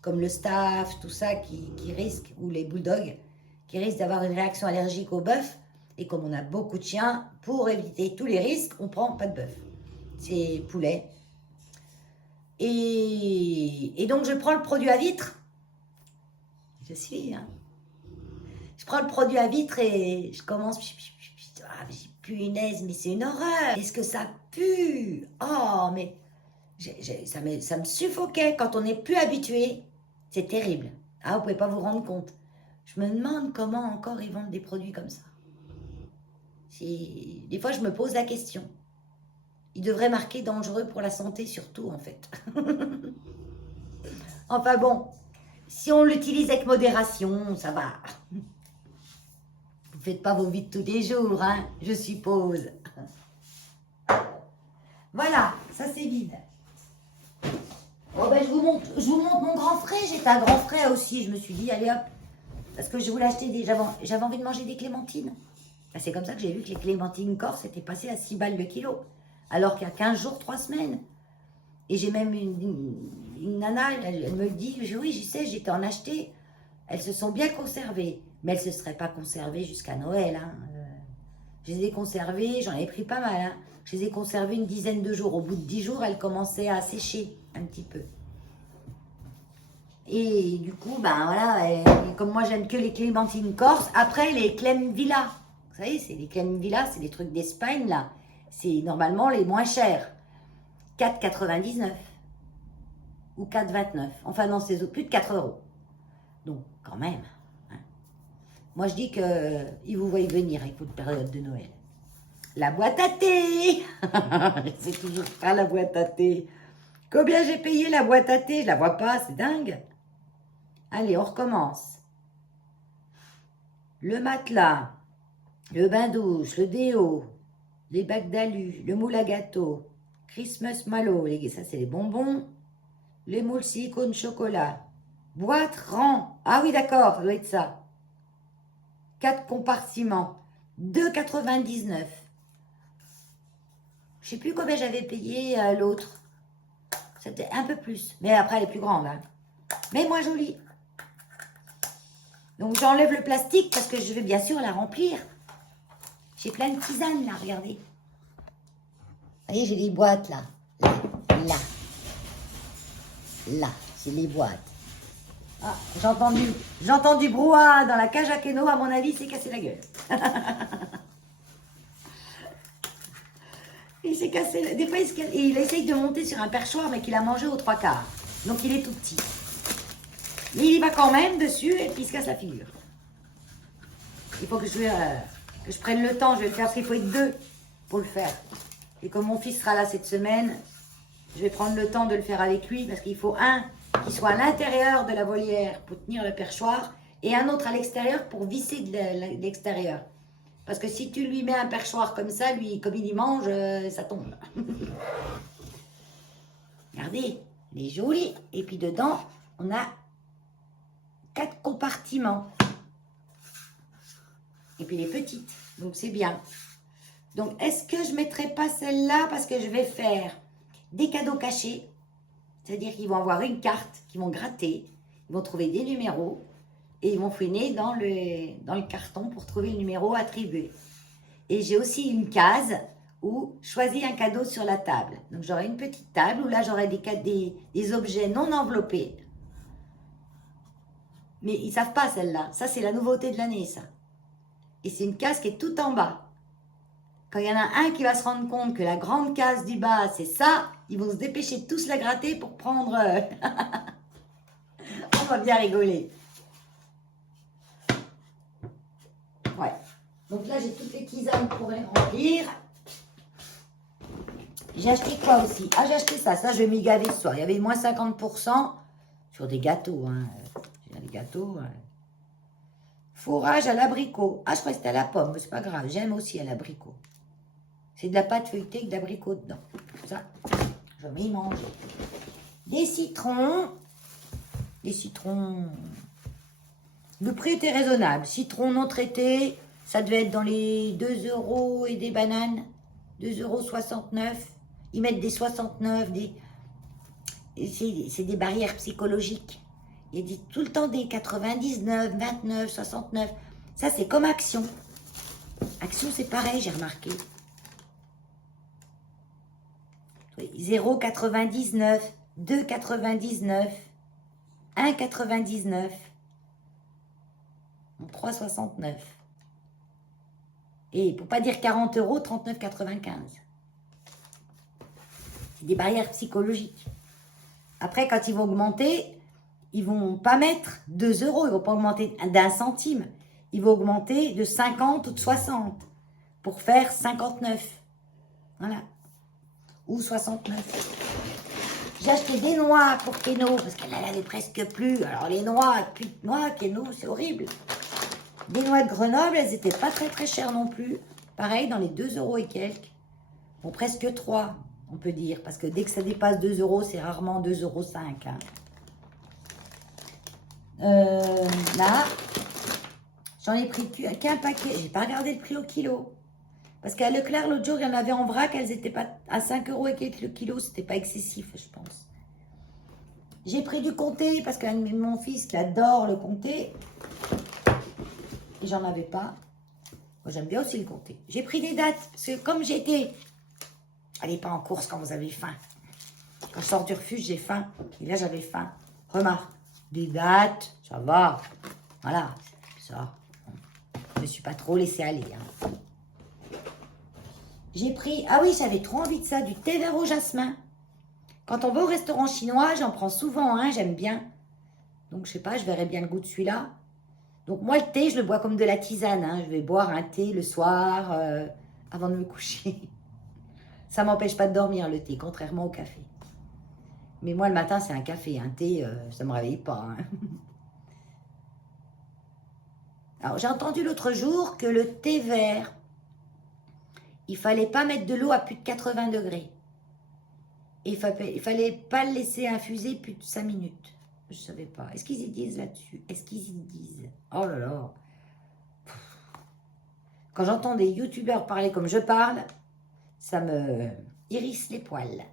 comme le staff, tout ça qui risquent, ou les bulldogs, qui risquent d'avoir une réaction allergique au bœuf, et comme on a beaucoup de chiens, pour éviter tous les risques, on prend pas de bœuf. C'est poulet. Et donc je prends le produit à vitre. Je suis, hein. Je prends le produit à vitre et je commence... Ah, punaise, mais c'est une horreur. Est-ce que ça pue? Oh, mais ça me suffoquait quand on n'est plus habitué. C'est terrible. Ah, vous pouvez pas vous rendre compte. Je me demande comment encore ils vendent des produits comme ça. Des fois, je me pose la question. Ils devraient marquer dangereux pour la santé surtout, en fait. Enfin bon, si on l'utilise avec modération, ça va. Vous faites pas vos vides tous les jours, hein, je suppose. Voilà, ça c'est vide. Oh ben, je vous montre mon grand frais. J'étais un grand frais aussi. Je me suis dit, allez hop. Parce que je voulais acheter j'avais envie de manger des clémentines. Ben, c'est comme ça que j'ai vu que les clémentines corse étaient passées à 6 balles le kilo. Alors qu'il y a 15 jours, 3 semaines. Et j'ai même une nana, elle me dit, oui, je sais, j'étais en acheté. Elles se sont bien conservées. Mais elles ne se seraient pas conservées jusqu'à Noël. Hein. Je les ai conservées, j'en ai pris pas mal. Hein. Je les ai conservées une dizaine de jours. Au bout de 10 jours, elles commençaient à sécher un petit peu. Et du coup, ben voilà, et comme moi j'aime que les clémentines corse, après les clem villa. Vous savez, c'est les clem villa, c'est des trucs d'Espagne là. C'est normalement les moins chers. 4,99 ou 4,29. Enfin non, c'est plus de 4 €. Donc, quand même. Hein. Moi, je dis qu'ils vous voient venir avec votre période de Noël. La boîte à thé. C'est toujours pas la boîte à thé. Combien j'ai payé la boîte à thé? Je la vois pas, c'est dingue. Allez, on recommence. Le matelas, le bain-douche, le déo, les bacs d'alu, le moule à gâteau, Christmas Mallow, ça c'est les bonbons, les moules silicone chocolat, boîte rang. Ah oui, d'accord, ça doit être ça. 4 compartiments, 2,99. Je sais plus combien j'avais payé l'autre. C'était un peu plus. Mais après, elle est plus grande. Hein. Mais moins jolie. Donc, j'enlève le plastique parce que je vais bien sûr la remplir. J'ai plein de tisanes, là, regardez. Vous voyez, j'ai des boîtes, là. Là. Là, c'est les boîtes. Ah, j'entends du brouhaha dans la cage à Keno. À mon avis, c'est cassé la gueule. Il s'est cassé. Des fois, il essaye de monter sur un perchoir, mais qu'il a mangé aux 3/4. Donc, il est tout petit. Mais il y va quand même dessus et puis il se casse la figure. Il faut que je prenne le temps. Je vais le faire parce qu'il faut être 2 pour le faire. Et comme mon fils sera là cette semaine, je vais prendre le temps de le faire avec lui parce qu'il faut un qui soit à l'intérieur de la volière pour tenir le perchoir et un autre à l'extérieur pour visser de l'extérieur. Parce que si tu lui mets un perchoir comme ça, lui, comme il y mange, ça tombe. Regardez, il est joli. Et puis dedans, on a 4 compartiments. Et puis les petites. Donc c'est bien. Donc est-ce que je ne mettrai pas celle-là parce que je vais faire des cadeaux cachés. C'est-à-dire qu'ils vont avoir une carte, qu'ils vont gratter. Ils vont trouver des numéros. Et ils vont fouiner dans le carton pour trouver le numéro attribué. Et j'ai aussi une case où choisis un cadeau sur la table. Donc j'aurai une petite table où là j'aurai des objets non enveloppés. Mais ils ne savent pas celle-là. Ça c'est la nouveauté de l'année ça. Et c'est une case qui est tout en bas. Quand il y en a un qui va se rendre compte que la grande case du bas c'est ça, ils vont se dépêcher de tous la gratter pour prendre... On va bien rigoler. Ouais. Donc là, j'ai toutes les tisanes pour les remplir. J'ai acheté quoi aussi? Ah, j'ai acheté ça. Ça, je vais m'y gaver ce soir. Il y avait moins 50% sur des gâteaux. Hein. Des gâteaux. Fourrage à l'abricot. Ah, je crois que c'était à la pomme, mais c'est pas grave. J'aime aussi à l'abricot. C'est de la pâte feuilletée avec d'abricot dedans. Ça, je vais y manger. Des citrons. Des citrons... Le prix était raisonnable. Citron non traité, ça devait être dans les 2 € et des bananes. 2,69 €. Ils mettent des 69, c'est des barrières psychologiques. Il dit tout le temps des 99, 29, 69. Ça, c'est comme Action. Action, c'est pareil, j'ai remarqué. 0,99, 2,99, 1,99. 3,69. Et pour pas dire 40 €, 39,95. C'est des barrières psychologiques. Après, quand ils vont augmenter, ils vont pas mettre 2 €, ils vont pas augmenter d'1 centime. Ils vont augmenter de 50 ou de 60 pour faire 59. Voilà. Ou 69. J'ai acheté des noix pour Keno parce qu'elle n'avait presque plus. Alors les noix, plus de noix, Keno, c'est horrible. Des noix de Grenoble, elles n'étaient pas très très chères non plus. Pareil, dans les 2 € et quelques. Bon, presque 3, on peut dire. Parce que dès que ça dépasse 2 €, c'est rarement 2,05 €. Hein. Là, j'en ai pris qu'un paquet. J'ai pas regardé le prix au kilo. Parce qu'à Leclerc, l'autre jour, il y en avait en vrac. Elles n'étaient pas à 5 € et quelques le kilo. C'était pas excessif, je pense. J'ai pris du comté parce que mon fils qui adore le comté. Et j'en avais pas. Moi, j'aime bien aussi le comté. J'ai pris des dattes, parce que comme j'étais... Allez pas en course quand vous avez faim. Quand je sors du refuge, j'ai faim. Et là, j'avais faim. Remarque, des dattes, ça va. Voilà, ça. Je ne me suis pas trop laissé aller. Hein. J'ai pris... Ah oui, j'avais trop envie de ça, du thé vert au jasmin. Quand on va au restaurant chinois, j'en prends souvent un, j'aime bien. Donc, je sais pas, je verrai bien le goût de celui-là. Donc, moi, le thé, je le bois comme de la tisane. Hein. Je vais boire un thé le soir avant de me coucher. Ça m'empêche pas de dormir, le thé, contrairement au café. Mais moi, le matin, c'est un café. Un thé, ça me réveille pas. Hein. Alors, j'ai entendu l'autre jour que le thé vert, il fallait pas mettre de l'eau à plus de 80 degrés. Et il fallait pas le laisser infuser plus de 5 minutes. Je savais pas. Est-ce qu'ils y disent là-dessus? Est-ce qu'ils y disent? Oh là là. Quand j'entends des youtubeurs parler comme je parle, ça me hérisse les poils.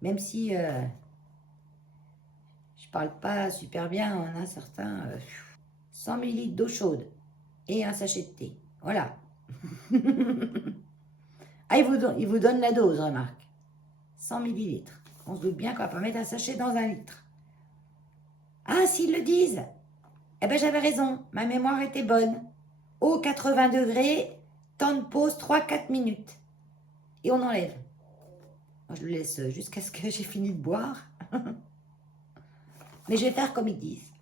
Même si je parle pas super bien, on a certains 100 ml d'eau chaude et un sachet de thé. Voilà. Ah, il vous donne la dose, remarque. 100 ml. On se doute bien qu'on va pas mettre un sachet dans 1 litre. Ah, s'ils le disent, eh ben j'avais raison, ma mémoire était bonne. Eau 80 degrés, temps de pause 3-4 minutes. Et on enlève. Moi, je le laisse jusqu'à ce que j'ai fini de boire. Mais je vais faire comme ils disent.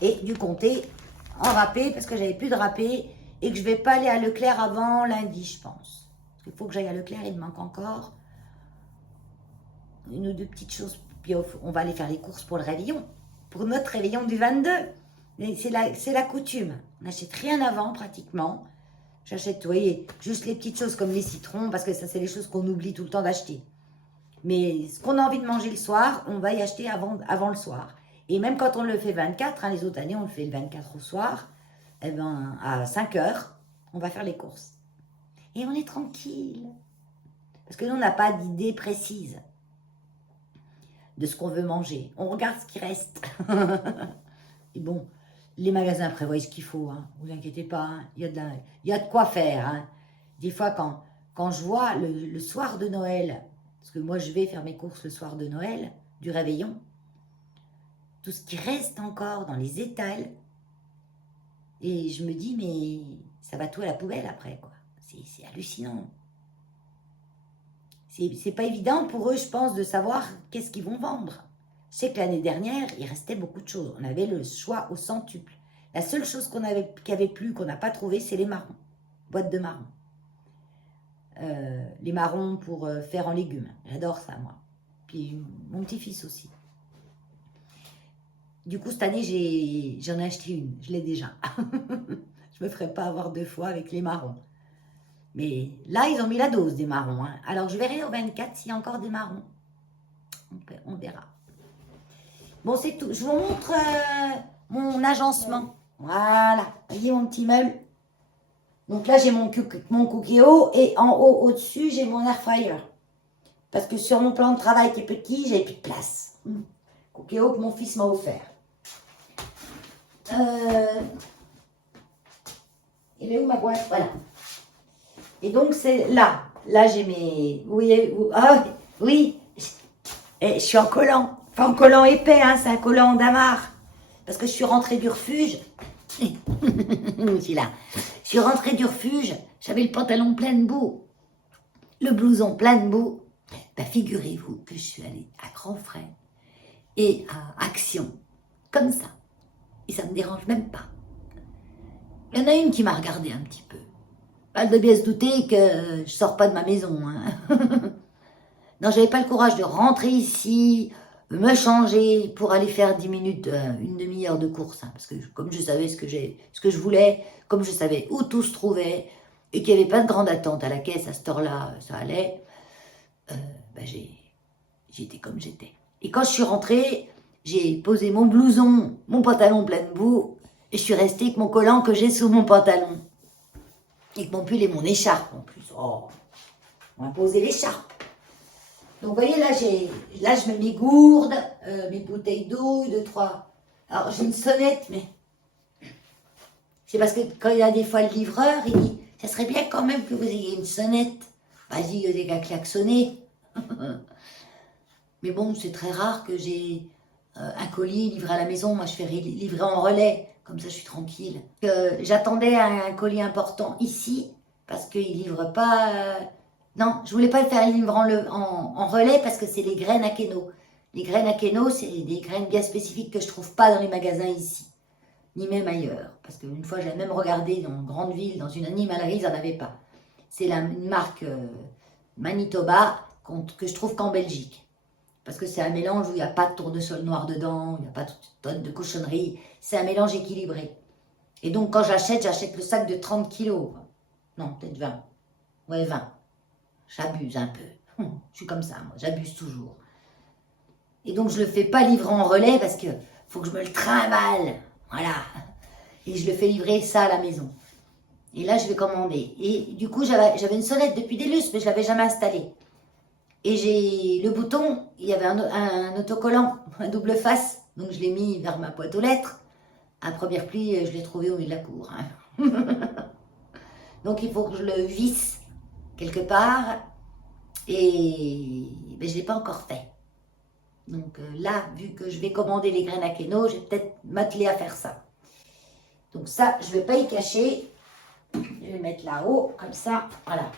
Et du comté en râpé, parce que j'avais plus de râpé, et que je vais pas aller à Leclerc avant lundi, je pense. Parce qu'il faut que j'aille à Leclerc, il me manque encore une ou deux petites choses. Puis on va aller faire les courses pour le réveillon. Pour notre réveillon du 22. C'est la coutume. On n'achète rien avant, pratiquement. J'achète, vous voyez, juste les petites choses comme les citrons, parce que ça, c'est les choses qu'on oublie tout le temps d'acheter. Mais ce qu'on a envie de manger le soir, on va y acheter avant le soir. Et même quand on le fait 24, hein, les autres années, on le fait le 24 au soir, eh ben, à 5 heures, on va faire les courses. Et on est tranquille. Parce que nous, on n'a pas d'idée précise de ce qu'on veut manger. On regarde ce qui reste. Et bon, les magasins prévoient ce qu'il faut, hein. Vous inquiétez pas, hein. Il y a de quoi faire. Hein. Des fois, quand je vois le soir de Noël, parce que moi, je vais faire mes courses le soir de Noël, du réveillon, tout ce qui reste encore dans les étals, et je me dis, mais ça va tout à la poubelle après, quoi. C'est hallucinant. C'est pas évident pour eux, je pense, de savoir qu'est-ce qu'ils vont vendre. Je sais que l'année dernière, il restait beaucoup de choses. On avait le choix au centuple. La seule chose qui avait plus, qu'on n'a pas trouvé, c'est les marrons. Boîte de marrons. Les marrons pour faire en légumes. J'adore ça, moi. Puis mon petit-fils aussi. Du coup, cette année, j'en ai acheté une. Je l'ai déjà. Je me ferai pas avoir 2 fois avec les marrons. Mais là, ils ont mis la dose des marrons. Hein. Alors, je verrai au 24 s'il y a encore des marrons. On verra. Bon, c'est tout. Je vous montre mon agencement. Voilà. Vous voyez mon petit meuble. Donc là, j'ai mon Cookéo et en haut, au-dessus, j'ai mon air fryer. Parce que sur mon plan de travail qui est petit, j'avais plus de place. Cookéo que mon fils m'a offert. Il est où ma boîte? Voilà. Et donc, c'est là. Là, j'ai mes... Vous voyez, ah oui. Et je suis en collant. Enfin, en collant épais, hein, c'est un collant d'Amar. Parce que je suis rentrée du refuge. Je suis là. Je suis rentrée du refuge. J'avais le pantalon plein de boue. Le blouson plein de boue. Ben, figurez-vous que je suis allée à grands frais et à Action. Comme ça. Et ça ne me dérange même pas. Il y en a une qui m'a regardée un petit peu. Pas de bien se douter que je sors pas de ma maison. Hein. Non, j'avais pas le courage de rentrer ici, me changer pour aller faire 10 minutes, une demi-heure de course. Hein, parce que comme je savais ce que je voulais, comme je savais où tout se trouvait, et qu'il n'y avait pas de grande attente à la caisse à cette heure-là, ça allait, ben j'étais comme j'étais. Et quand je suis rentrée, j'ai posé mon blouson, mon pantalon plein de boue, et je suis restée avec mon collant que j'ai sous mon pantalon. Et que mon pull et mon écharpe en plus. Oh, on va poser l'écharpe. Donc, vous voyez, là, je mets mes gourdes, mes bouteilles d'eau, 2, 3. Alors, j'ai une sonnette, mais c'est parce que quand il y a des fois le livreur, il dit, ça serait bien quand même que vous ayez une sonnette. Vas-y, il y a des gars klaxonnés. Mais bon, c'est très rare que j'ai un colis livré à la maison. Moi, je fais livrer en relais. Comme ça, je suis tranquille. J'attendais un colis important ici, parce qu'il ne livre pas... Non, je ne voulais pas le faire livrer en relais, parce que c'est les graines à Keno. Les graines Akeno, c'est des graines bien spécifiques que je ne trouve pas dans les magasins ici, ni même ailleurs. Parce qu'une fois, j'ai même regardé dans une grande ville, dans une animalerie, ils n'en avaient pas. C'est une marque Manitoba que je trouve qu'en Belgique. Parce que c'est un mélange où il n'y a pas de tournesol noir dedans, il n'y a pas de tonnes de cochonneries. C'est un mélange équilibré. Et donc, quand j'achète le sac de 30 kilos. Non, peut-être 20. Ouais, 20. J'abuse un peu. Je suis comme ça, moi. J'abuse toujours. Et donc, je ne le fais pas livrer en relais parce que faut que je me le trimballe. Voilà. Et je le fais livrer ça à la maison. Et là, je vais commander. Et du coup, j'avais une sonnette depuis des lustres, mais je ne l'avais jamais installée. Et j'ai le bouton, il y avait un autocollant, un double face. Donc, je l'ai mis vers ma boîte aux lettres. À première pli, je l'ai trouvé au milieu de la cour. Hein. Donc, il faut que je le visse quelque part. Et ben, je ne l'ai pas encore fait. Donc là, vu que je vais commander les graines Akeno, je vais peut-être m'atteler à faire ça. Donc ça, je ne vais pas y cacher. Je vais le mettre là-haut, comme ça, voilà.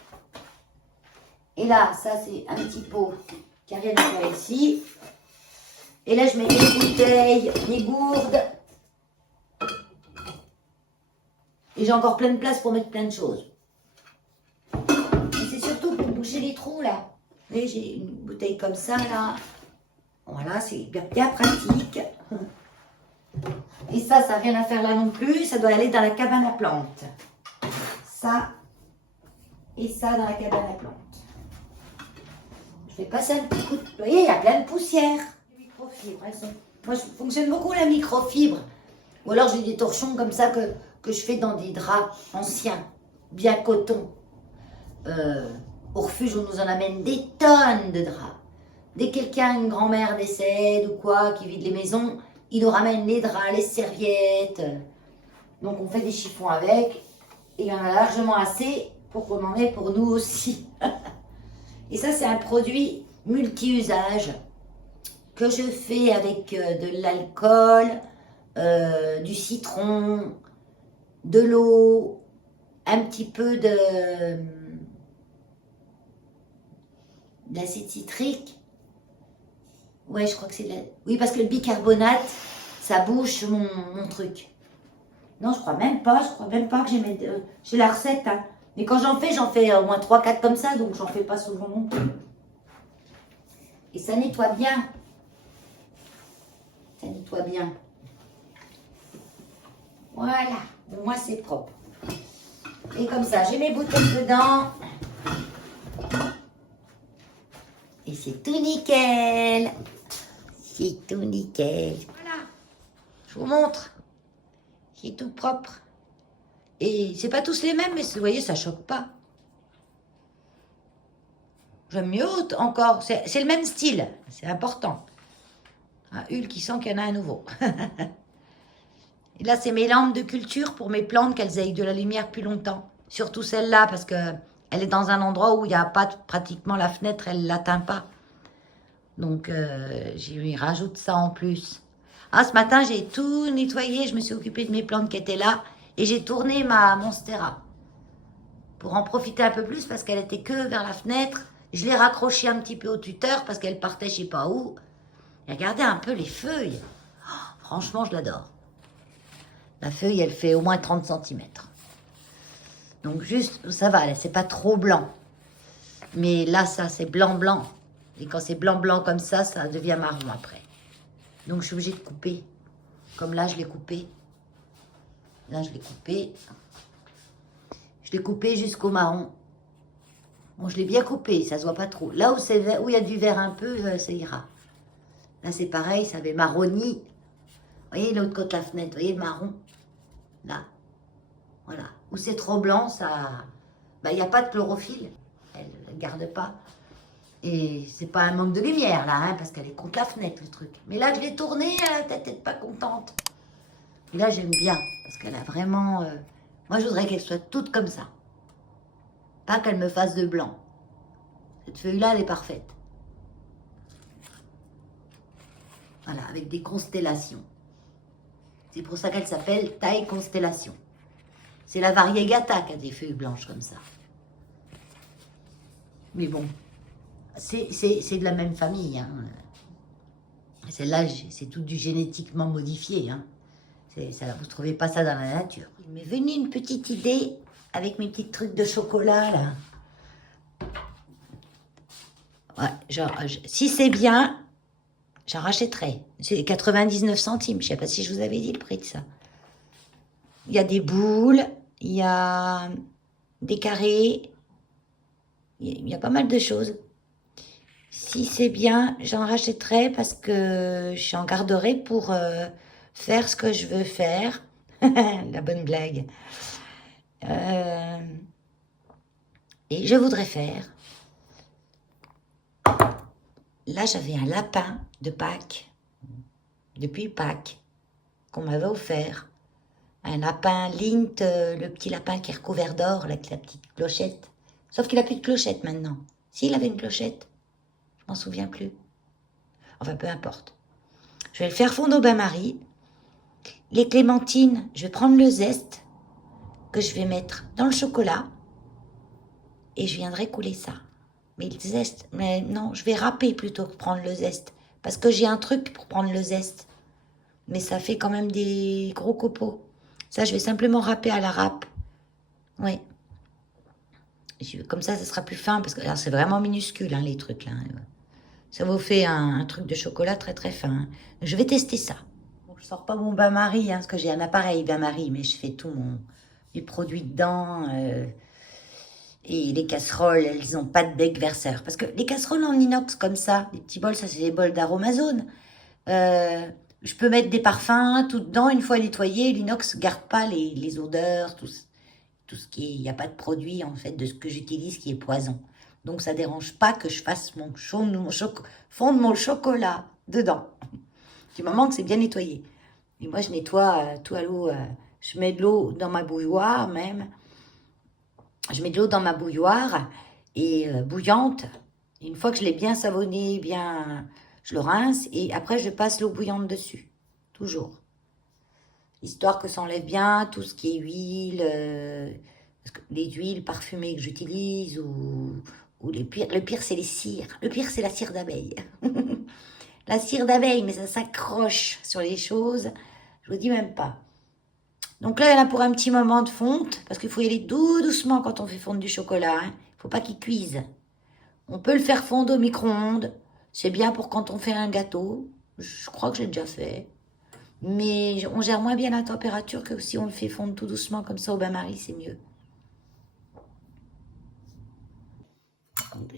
Et là, ça c'est un petit pot qui n'a rien à faire ici. Et là, je mets les bouteilles, les gourdes. Et j'ai encore plein de place pour mettre plein de choses. Et c'est surtout pour boucher les trous, là. Vous voyez, j'ai une bouteille comme ça, là. Voilà, c'est bien pratique. Et ça n'a rien à faire là non plus. Ça doit aller dans la cabane à plantes. Ça et ça dans la cabane à plantes. Je vais passer un petit coup de... Vous voyez, il y a plein de poussière. Les microfibres, moi, je fonctionne beaucoup la microfibre. Ou alors, j'ai des torchons comme ça que je fais dans des draps anciens, bien coton. Au refuge, on nous en amène des tonnes de draps. Dès que quelqu'un, une grand-mère décède ou quoi, qui vide les maisons, il nous ramène les draps, les serviettes. Donc on fait des chiffons avec. Et il y en a largement assez pour qu'on en ait pour nous aussi. Et ça, c'est un produit multi-usage que je fais avec de l'alcool, du citron, de l'eau, un petit peu d'acide citrique. Ouais, je crois que c'est de la... Oui, parce que le bicarbonate, ça bouche mon truc. Non, je crois même pas que j'ai la recette. Hein. Mais quand j'en fais au moins 3-4 comme ça, donc j'en fais pas souvent non plus. Et ça nettoie bien. Ça nettoie bien. Voilà. Au moins, c'est propre. Et comme ça, j'ai mes bouteilles dedans. Et c'est tout nickel. C'est tout nickel. Voilà. Je vous montre. C'est tout propre. Et c'est pas tous les mêmes, mais vous voyez, ça choque pas. J'aime mieux encore. C'est le même style. C'est important. Un Hull qui sent qu'il y en a un nouveau. Et là, c'est mes lampes de culture pour mes plantes, qu'elles aient de la lumière plus longtemps. Surtout celle-là, parce qu'elle est dans un endroit où il n'y a pas pratiquement la fenêtre, elle ne l'atteint pas. Donc, j'y rajoute ça en plus. Ah, ce matin, j'ai tout nettoyé. Je me suis occupée de mes plantes qui étaient là. Et j'ai tourné ma Monstera. Pour en profiter un peu plus, parce qu'elle était que vers la fenêtre. Je l'ai raccrochée un petit peu au tuteur, parce qu'elle partait je ne sais pas où. Et regardez un peu les feuilles. Oh, franchement, je l'adore. La feuille, elle fait au moins 30 cm. Donc juste, ça va, c'est pas trop blanc. Mais là, ça, c'est blanc-blanc. Et quand c'est blanc-blanc comme ça devient marron après. Donc je suis obligée de couper. Comme là, je l'ai coupé. Là, je l'ai coupé. Je l'ai coupé jusqu'au marron. Bon, je l'ai bien coupé, ça se voit pas trop. Là où il y a du vert un peu, ça ira. Là, c'est pareil, ça avait marronné. Vous voyez, l'autre côté de la fenêtre, vous voyez le marron? Là. Voilà. Où c'est trop blanc, ça... Ben, il n'y a pas de chlorophylle. Elle ne garde pas. Et c'est pas un manque de lumière, là, hein, parce qu'elle est contre la fenêtre, le truc. Mais là, je l'ai tournée, elle était peut-être pas contente. Et là, j'aime bien, parce qu'elle a vraiment... Moi, je voudrais qu'elle soit toute comme ça. Pas qu'elle me fasse de blanc. Cette feuille-là, elle est parfaite. Voilà, avec des constellations. C'est pour ça qu'elle s'appelle taille constellation. C'est la variegata qui a des feuilles blanches comme ça. Mais bon, c'est de la même famille. Hein. Celle-là, c'est tout du génétiquement modifié. Hein. Ça, vous ne trouvez pas ça dans la nature. Il m'est venu une petite idée avec mes petits trucs de chocolat, là. Ouais, genre, si c'est bien, j'en rachèterai. C'est 99 centimes. Je ne sais pas si je vous avais dit le prix de ça. Il y a des boules, il y a des carrés, il y a pas mal de choses. Si c'est bien, j'en rachèterai parce que j'en garderai pour faire ce que je veux faire. La bonne blague. Et je voudrais faire. Là, j'avais un lapin de Pâques, depuis Pâques, qu'on m'avait offert. Un lapin Lint, le petit lapin qui est recouvert d'or, avec la petite clochette. Sauf qu'il n'a plus de clochette maintenant. S'il avait une clochette, je m'en souviens plus. Enfin, peu importe. Je vais le faire fondre au bain-marie. Les clémentines, je vais prendre le zeste que je vais mettre dans le chocolat et je viendrai couler ça. Mais le zeste, mais non, je vais râper plutôt que prendre le zeste. Parce que j'ai un truc pour prendre le zeste. Mais ça fait quand même des gros copeaux. Ça, je vais simplement râper à la râpe. Oui. Comme ça sera plus fin. Parce que c'est vraiment minuscule, hein, les trucs là. Ça vous fait un truc de chocolat très très fin. Je vais tester ça. Bon, je sors pas mon bain-marie, hein, parce que j'ai un appareil bain-marie, mais je fais tout mes produits dedans. Et les casseroles, elles n'ont pas de bec verseur. Parce que les casseroles en inox comme ça, les petits bols, ça c'est des bols d'Aromazone. Je peux mettre des parfums tout dedans, une fois nettoyé, l'inox ne garde pas les odeurs, tout ce qui est... Il n'y a pas de produit en fait de ce que j'utilise qui est poison. Donc ça ne dérange pas que je fasse fondre mon chocolat dedans. Du moment que c'est bien nettoyé. Et moi je nettoie tout à l'eau, je mets de l'eau dans ma bouilloire même. Je mets de l'eau dans ma bouilloire et bouillante. Et une fois que je l'ai bien savonné, je le rince et après je passe l'eau bouillante dessus. Toujours. Histoire que ça enlève bien tout ce qui est huile, parce que les huiles parfumées que j'utilise ou le pire c'est les cires. Le pire c'est la cire d'abeille. La cire d'abeille, mais ça s'accroche sur les choses. Je vous dis même pas. Donc là, il y en a pour un petit moment de fonte, parce qu'il faut y aller doucement quand on fait fondre du chocolat. Il ne faut pas qu'il cuise. On peut le faire fondre au micro-ondes. C'est bien pour quand on fait un gâteau. Je crois que j'ai déjà fait. Mais on gère moins bien la température que si on le fait fondre tout doucement comme ça au bain-marie, c'est mieux.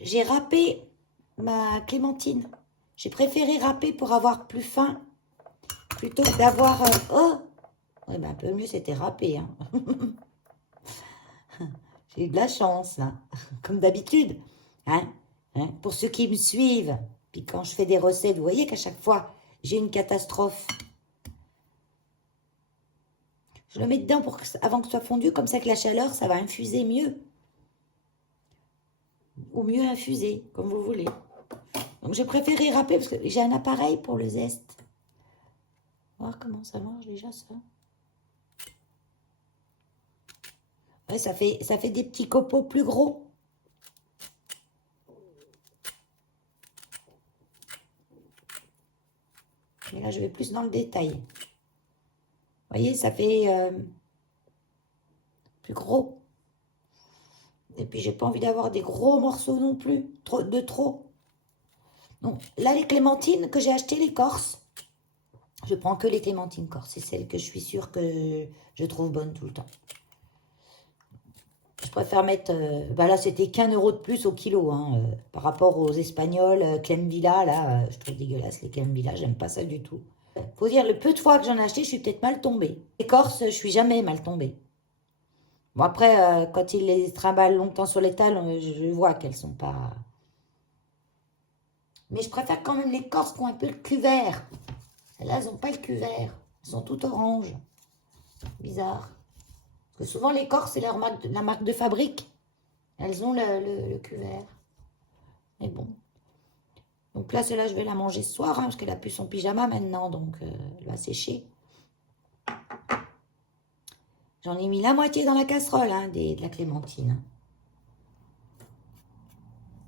J'ai râpé ma clémentine. J'ai préféré râper pour avoir plus fin, plutôt que d'avoir... oh ouais, ben un peu mieux, c'était râpé. Hein. J'ai eu de la chance, là. Comme d'habitude. Hein? Pour ceux qui me suivent, puis quand je fais des recettes, vous voyez qu'à chaque fois, j'ai une catastrophe. Je le mets dedans avant que ce soit fondu, comme ça que la chaleur, ça va infuser mieux. Ou mieux infuser, comme vous voulez. Donc j'ai préféré râper, parce que j'ai un appareil pour le zeste. On va voir comment ça marche déjà, ça. Ouais, ça fait des petits copeaux plus gros. Et là, je vais plus dans le détail. Vous voyez, ça fait plus gros. Et puis, j'ai pas envie d'avoir des gros morceaux non plus, de trop. Donc, là, les clémentines que j'ai achetées, les corses, je prends que les clémentines corses. C'est celles que je suis sûre que je trouve bonnes tout le temps. Je préfère mettre... bah là, c'était qu'1 € de plus au kilo, hein, par rapport aux Espagnols, Clem Villa, là, je trouve dégueulasse les Clem Villa, j'aime pas ça du tout. Faut dire, le peu de fois que j'en ai acheté, je suis peut-être mal tombée. Les corses, je suis jamais mal tombée. Bon, après, quand ils les trimballent longtemps sur l'étal, je vois qu'elles sont pas... Mais je préfère quand même les corses qui ont un peu le cuvert. Celles-là, elles n'ont pas le cuvert. Elles sont toutes oranges. Bizarre. Parce que souvent, les corses, c'est la marque de fabrique. Elles ont le cuvert. Mais bon. Donc là, celle-là, je vais la manger ce soir, hein, parce qu'elle a plus son pyjama maintenant, donc elle va sécher. J'en ai mis la moitié dans la casserole, hein, de la clémentine.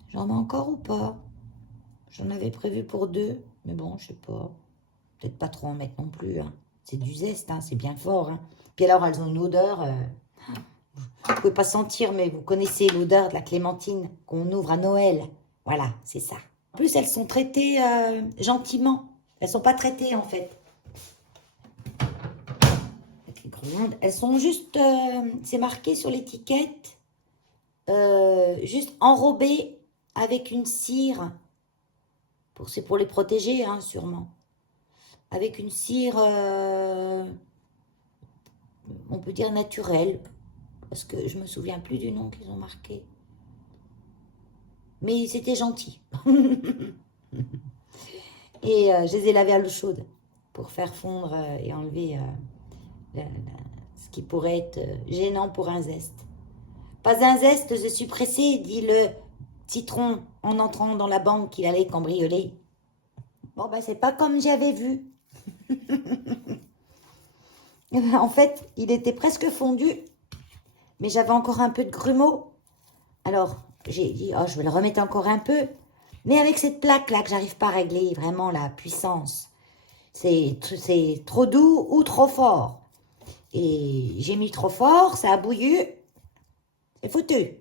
J'en ai encore ou pas? J'en avais prévu pour 2, Mais bon, je sais pas. Peut-être pas trop en mettre non plus. Hein. C'est du zeste, hein, c'est bien fort. Hein. Puis alors, elles ont une odeur. Vous ne pouvez pas sentir, mais vous connaissez l'odeur de la clémentine qu'on ouvre à Noël. Voilà, c'est ça. En plus, elles sont traitées gentiment. Elles sont pas traitées, en fait. Avec les grumandes. Elles sont juste... c'est marqué sur l'étiquette. Juste enrobées avec une cire. C'est pour les protéger, hein, sûrement. Avec une cire... on peut dire naturelle. Parce que je me souviens plus du nom qu'ils ont marqué. Mais c'était gentil. Et je les ai lavés à l'eau chaude pour faire fondre et enlever ce qui pourrait être gênant pour un zeste. Pas un zeste, je suis pressée, dit le citron en entrant dans la banque qu'il allait cambrioler. Bon, ben, c'est pas comme j'avais vu. En fait, il était presque fondu, mais j'avais encore un peu de grumeaux. Alors, j'ai dit, oh, je vais le remettre encore un peu. Mais avec cette plaque-là que j'arrive pas à régler, vraiment la puissance, c'est trop doux ou trop fort. Et j'ai mis trop fort, ça a bouillu, c'est foutu.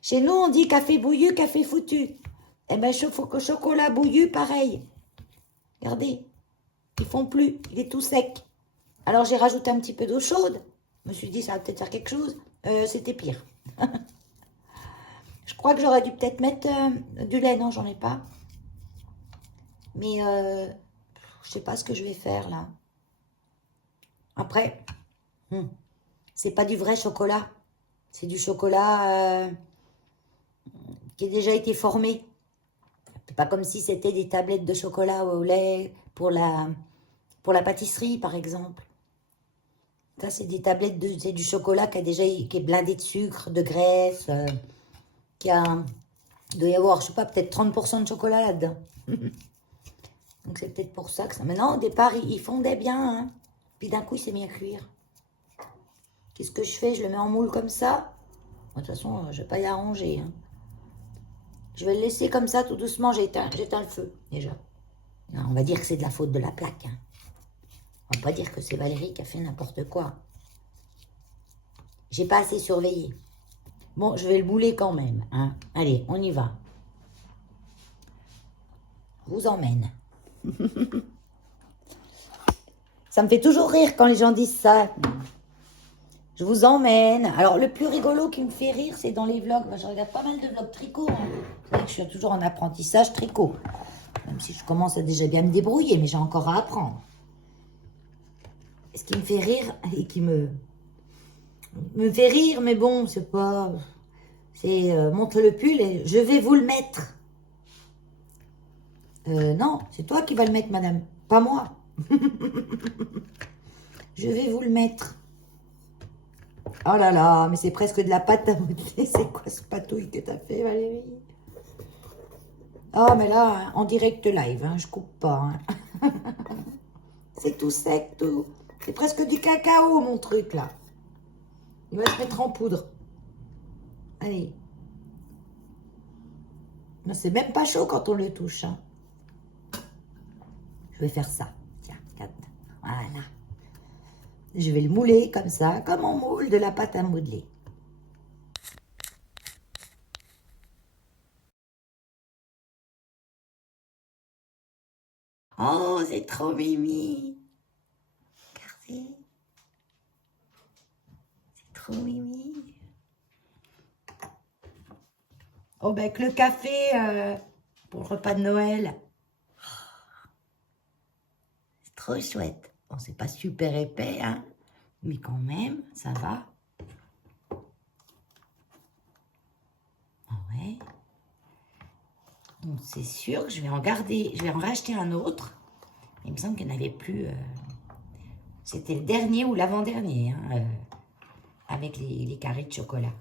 Chez nous, on dit café bouillu, café foutu. Eh bien, chocolat bouillu, pareil. Regardez, ils font plus, il est tout sec. Alors, j'ai rajouté un petit peu d'eau chaude. Je me suis dit, ça va peut-être faire quelque chose. C'était pire. Je crois que j'aurais dû peut-être mettre du lait. Non, j'en ai pas. Mais je sais pas ce que je vais faire là. Après, c'est pas du vrai chocolat. C'est du chocolat qui a déjà été formé. C'est pas comme si c'était des tablettes de chocolat au lait pour la pâtisserie, par exemple. Ça, c'est des tablettes c'est du chocolat qui est blindé de sucre, de graisse, il doit y avoir, je sais pas, peut-être 30% de chocolat là-dedans. Donc c'est peut-être pour ça que ça... Maintenant, au départ, il fondait bien, hein. Puis d'un coup, il s'est mis à cuire. Qu'est-ce que je fais? Je le mets en moule comme ça. De toute façon, je ne vais pas y arranger. Hein. Je vais le laisser comme ça, tout doucement. J'éteins le feu, déjà. Non, on va dire que c'est de la faute de la plaque. Hein. On va pas dire que c'est Valérie qui a fait n'importe quoi. J'ai pas assez surveillé. Bon, je vais le mouler quand même. Hein. Allez, on y va. Je vous emmène. Ça me fait toujours rire quand les gens disent ça. Je vous emmène. Alors, le plus rigolo qui me fait rire, c'est dans les vlogs. Moi, je regarde pas mal de vlogs tricot. Hein. C'est vrai que je suis toujours en apprentissage tricot. Même si je commence à déjà bien me débrouiller, mais j'ai encore à apprendre. Ce qui me fait rire et qui me fait rire, mais bon, c'est pas... C'est montre le pull et je vais vous le mettre. Non, c'est toi qui vas le mettre, madame. Pas moi. Je vais vous le mettre. Oh là là, mais c'est presque de la pâte à modeler. C'est quoi ce patouille que t'as fait, Valérie? Oh, mais là, hein, en direct live, hein, je coupe pas. Hein. C'est tout sec, tout. C'est presque du cacao, mon truc, là. Il va se mettre en poudre. Allez. Non, c'est même pas chaud quand on le touche. Hein. Je vais faire ça. Tiens, regarde. Voilà. Je vais le mouler comme ça, comme on moule de la pâte à modeler. Oh, c'est trop mimi. Regardez. C'est trop mimi. Oh, ben, que le café pour le repas de Noël. C'est trop chouette. Bon, c'est pas super épais, hein, mais quand même, ça va. Ouais. Donc, c'est sûr que je vais en garder, je vais en racheter un autre. Il me semble qu'il n'y en avait plus. C'était le dernier ou l'avant-dernier, hein, avec les carrés de chocolat.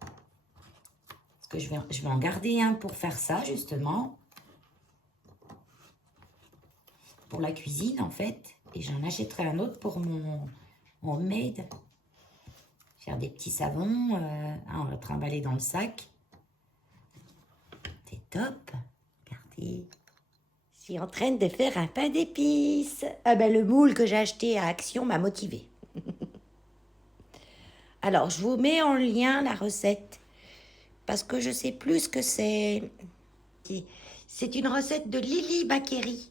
Parce que je vais en garder un pour faire ça, justement. Pour la cuisine, en fait. Et j'en achèterai un autre pour mon maid. Faire des petits savons. On va trimballer dans le sac. C'est top. Regardez. Je suis en train de faire un pain d'épices. Ah ben, le moule que j'ai acheté à Action m'a motivée. Alors, je vous mets en lien la recette. Parce que je sais plus ce que c'est. C'est une recette de Lily Bakeri.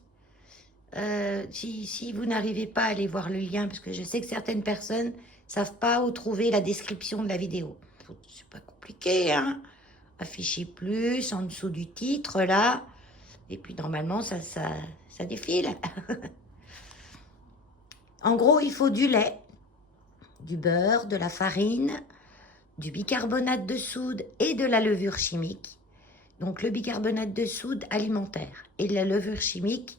Si vous n'arrivez pas à aller voir le lien, parce que je sais que certaines personnes savent pas où trouver la description de la vidéo. C'est pas compliqué, hein. Afficher plus en dessous du titre, là. Et puis normalement, ça défile. En gros, il faut du lait, du beurre, de la farine, du bicarbonate de soude et de la levure chimique. Donc le bicarbonate de soude alimentaire et la levure chimique,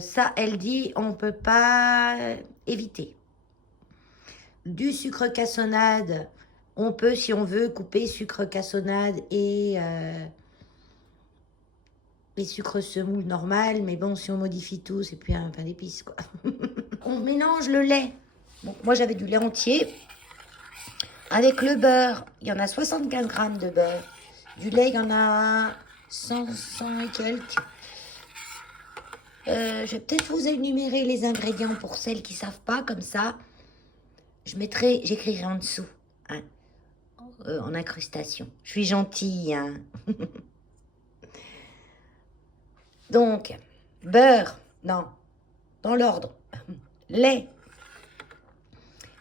ça, elle dit, on ne peut pas éviter. Du sucre cassonade, on peut, si on veut, couper sucre cassonade et sucre semoule normal, mais bon, si on modifie tout, c'est plus un pain d'épices, quoi. On mélange le lait. Bon, moi, j'avais du lait entier avec le beurre. Il y en a 75 grammes de beurre. Du lait, il y en a 100 et quelques. Je vais peut-être vous énumérer les ingrédients pour celles qui ne savent pas, comme ça. J'écrirai en dessous, hein, en incrustation. Je suis gentille, hein. Donc, beurre, non, dans l'ordre. Lait,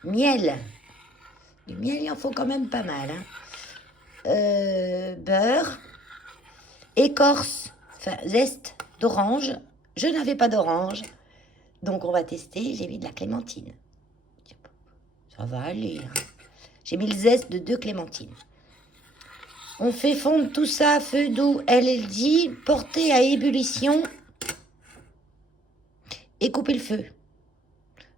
miel. Du miel, il en faut quand même pas mal, hein. Beurre, écorce, enfin zeste d'orange. Je n'avais pas d'orange, donc on va tester. J'ai mis de la clémentine. Ça va aller, hein. J'ai mis le zeste de 2 clémentines. On fait fondre tout ça à feu doux. Elle dit porter à ébullition et couper le feu.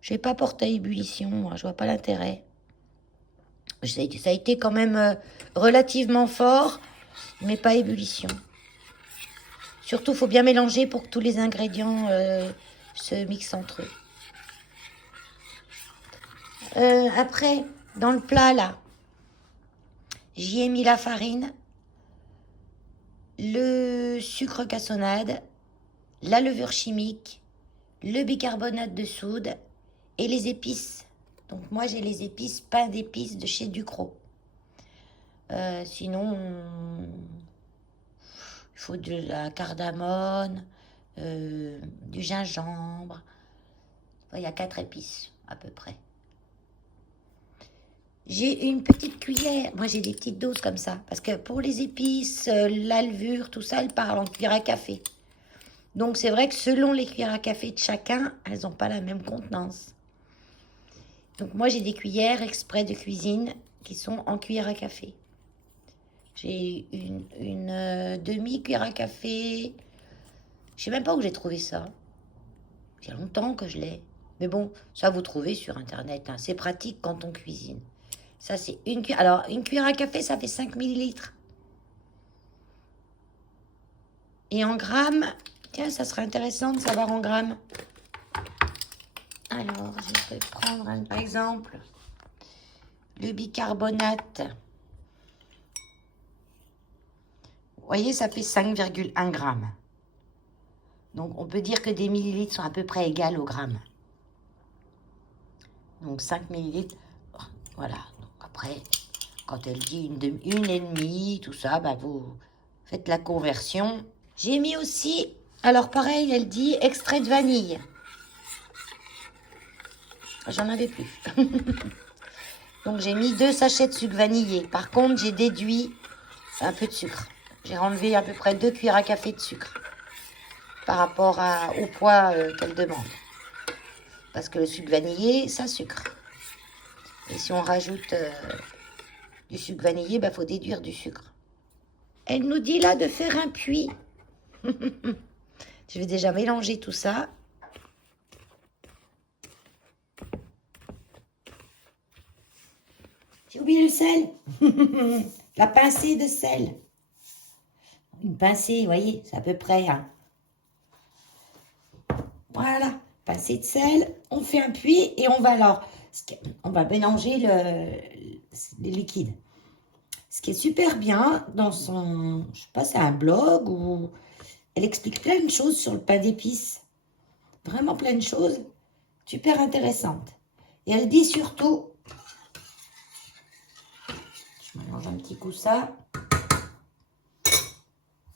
Je n'ai pas porté à ébullition, moi, je vois pas l'intérêt. Ça a été quand même relativement fort, mais pas ébullition. Surtout, il faut bien mélanger pour que tous les ingrédients se mixent entre eux. Après, dans le plat, là, j'y ai mis la farine, le sucre cassonade, la levure chimique, le bicarbonate de soude et les épices. Donc moi, j'ai les épices, pain d'épices de chez Ducros. Sinon, il faut de la cardamone, du gingembre. Il y a 4 épices, à peu près. J'ai une petite cuillère. Moi, j'ai des petites doses comme ça. Parce que pour les épices, la levure, tout ça, elles parlent en cuillère à café. Donc, c'est vrai que selon les cuillères à café de chacun, elles n'ont pas la même contenance. Donc, moi, j'ai des cuillères exprès de cuisine qui sont en cuillère à café. J'ai une demi-cuillère à café. Je sais même pas où j'ai trouvé ça. Il y a longtemps que je l'ai. Mais bon, ça, vous trouvez sur Internet, hein. C'est pratique quand on cuisine. Ça, c'est une cuillère. Alors, une cuillère à café, ça fait 5 millilitres. Et en grammes, tiens, ça serait intéressant de savoir en grammes. Alors, je vais prendre, par exemple, le bicarbonate. Vous voyez, ça fait 5,1 grammes. Donc, on peut dire que des millilitres sont à peu près égales au gramme. Donc, 5 millilitres, voilà. Donc, après, quand elle dit une et demie, tout ça, bah, vous faites la conversion. J'ai mis aussi, alors pareil, elle dit extrait de vanille. J'en avais plus. Donc, j'ai mis 2 sachets de sucre vanillé. Par contre, j'ai déduit un peu de sucre. J'ai enlevé à peu près 2 cuillères à café de sucre par rapport au poids qu'elle demande. Parce que le sucre vanillé, ça sucre. Et si on rajoute du sucre vanillé, il faut déduire du sucre. Elle nous dit là de faire un puits. Je vais déjà mélanger tout ça. J'ai oublié le sel. La pincée de sel. Une pincée, vous voyez, c'est à peu près, hein. Voilà, pincée de sel. On fait un puits et on va mélanger les liquides. Ce qui est super bien dans son, je sais pas, c'est un blog ou Elle explique plein de choses sur le pain d'épices. Vraiment plein de choses super intéressantes. Et elle dit surtout, je mélange un petit coup ça,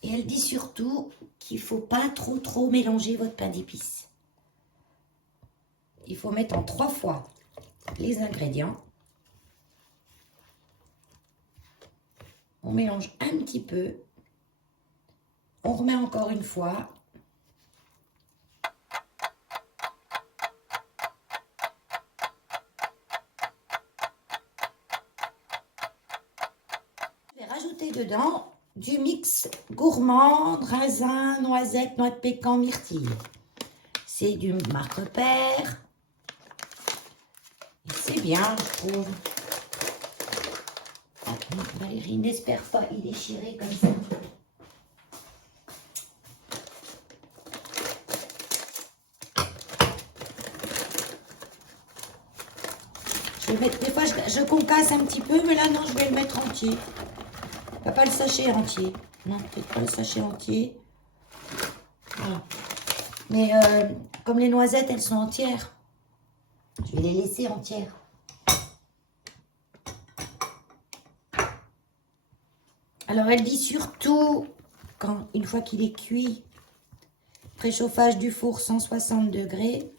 et elle dit surtout qu'il ne faut pas trop mélanger votre pain d'épices. Il faut mettre en 3 fois les ingrédients. On mélange un petit peu. On remet encore une fois. Je vais rajouter dedans du mix gourmand, raisin, noisette, noix de pécan, myrtille. C'est du marque Père. C'est bien, je trouve. Ah, Valérie, n'espère pas y déchirer comme ça. Je vais mettre, des fois, je concasse un petit peu, mais là, non, je vais le mettre entier. Pas le sachet entier. Non, peut-être pas le sachet entier. Voilà. Mais comme les noisettes, elles sont entières, je vais les laisser entières. Alors, elle dit surtout, une fois qu'il est cuit, préchauffage du four 160 degrés,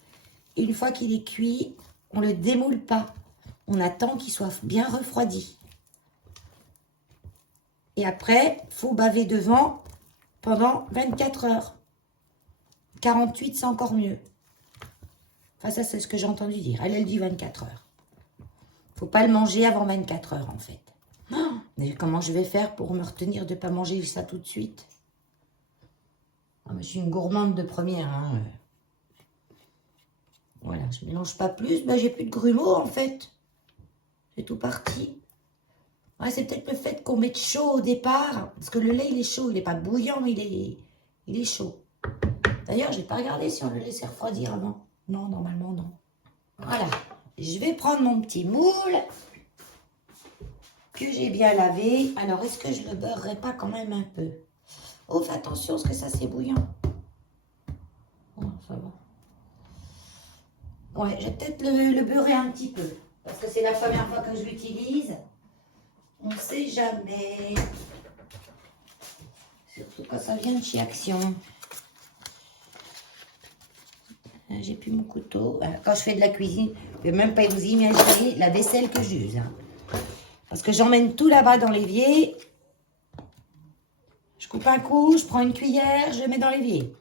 une fois qu'il est cuit, on ne le démoule pas. On attend qu'il soit bien refroidi. Et après, il faut baver devant pendant 24 heures. 48, c'est encore mieux. Enfin, ça, c'est ce que j'ai entendu dire. Elle dit 24 heures. Il ne faut pas le manger avant 24 heures, en fait. Mais comment je vais faire pour me retenir de ne pas manger ça tout de suite? Mais je suis une gourmande de première. Hein. Voilà, je ne mélange pas plus. Ben, j'ai plus de grumeaux, en fait. C'est tout parti. Ouais, c'est peut-être le fait qu'on mette chaud au départ. Parce que le lait, il est chaud. Il n'est pas bouillant, mais il est chaud. D'ailleurs, je n'ai pas regardé si on le laissait refroidir avant. Non, normalement, non. Voilà. Je vais prendre mon petit moule que j'ai bien lavé. Alors, est-ce que je le beurrerai pas quand même un peu? Oh, fais attention, parce que ça, c'est bouillant. Oh, ça va. Ouais, je vais peut-être le beurrer un petit peu. Parce que c'est la première fois que je l'utilise. On ne sait jamais. Surtout quand ça vient de chez Action. J'ai plus mon couteau. Quand je fais de la cuisine, je ne peux même pas vous imaginer la vaisselle que j'use. Hein. Parce que j'emmène tout là-bas dans l'évier. Je coupe un coup, je prends une cuillère, je le mets dans l'évier.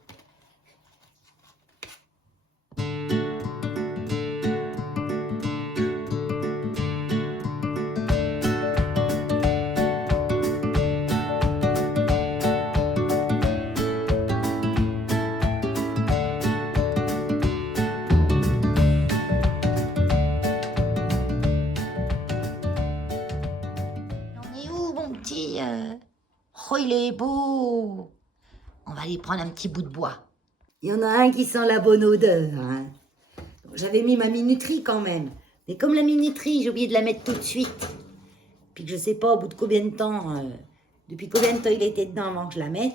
Oh, il est beau. On va aller prendre un petit bout de bois. Il y en a un qui sent la bonne odeur. Hein. J'avais mis ma minuterie quand même. Mais comme la minuterie, j'ai oublié de la mettre tout de suite. Puis que je ne sais pas au bout de combien de temps, depuis combien de temps il était dedans avant que je la mette.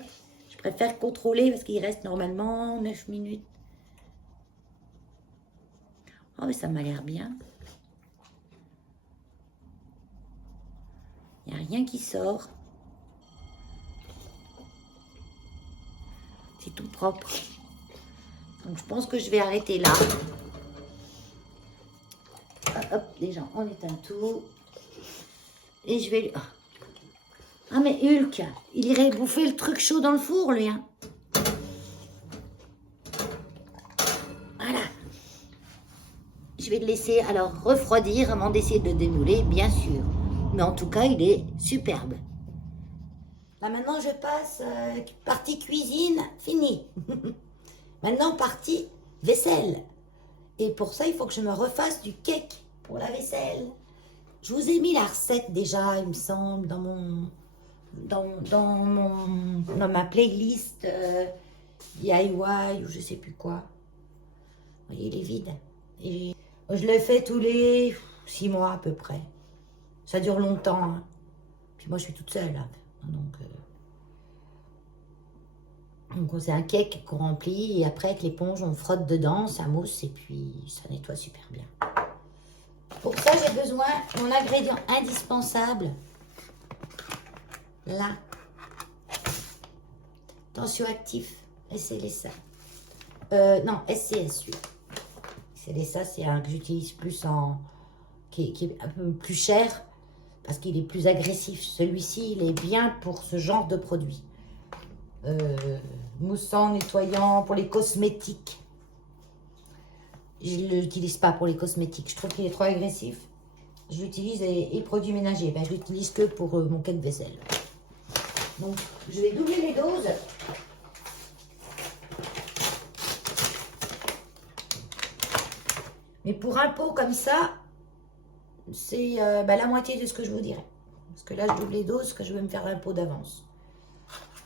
Je préfère contrôler parce qu'il reste normalement 9 minutes. Oh, mais ça m'a l'air bien. Il n'y a rien qui sort. C'est tout propre. Donc, je pense que je vais arrêter là. Hop, déjà, on éteint tout. Et je vais... Ah, mais Hulk, il irait bouffer le truc chaud dans le four, lui. Hein. Voilà. Je vais le laisser alors refroidir avant d'essayer de le démouler, bien sûr. Mais en tout cas, il est superbe. Là, maintenant, je passe partie cuisine, fini. Maintenant, partie vaisselle. Et pour ça, il faut que je me refasse du cake pour la vaisselle. Je vous ai mis la recette déjà, il me semble, dans ma playlist DIY ou je sais plus quoi. Vous voyez, il est vide. Et je le fais tous les 6 mois à peu près. Ça dure longtemps. Hein. Puis moi, je suis toute seule. Hein. Donc, Donc c'est un cake qu'on remplit et après avec l'éponge on frotte dedans, ça mousse et puis ça nettoie super bien. Pour ça j'ai besoin de mon ingrédient indispensable. Là. Tensioactif. SLSA. Non, SCS. SLSA c'est un que j'utilise plus en... qui est un peu plus cher parce qu'il est plus agressif. Celui-ci il est bien pour ce genre de produit. Moussant, nettoyant, pour les cosmétiques. Je ne l'utilise pas pour les cosmétiques. Je trouve qu'il est trop agressif. Je l'utilise et produits ménagers. Ben, je l'utilise que pour mon vaisselle. Donc, je vais doubler les doses. Mais pour un pot comme ça, c'est la moitié de ce que je vous dirais. Parce que là, je double les doses, parce que je vais me faire un pot d'avance.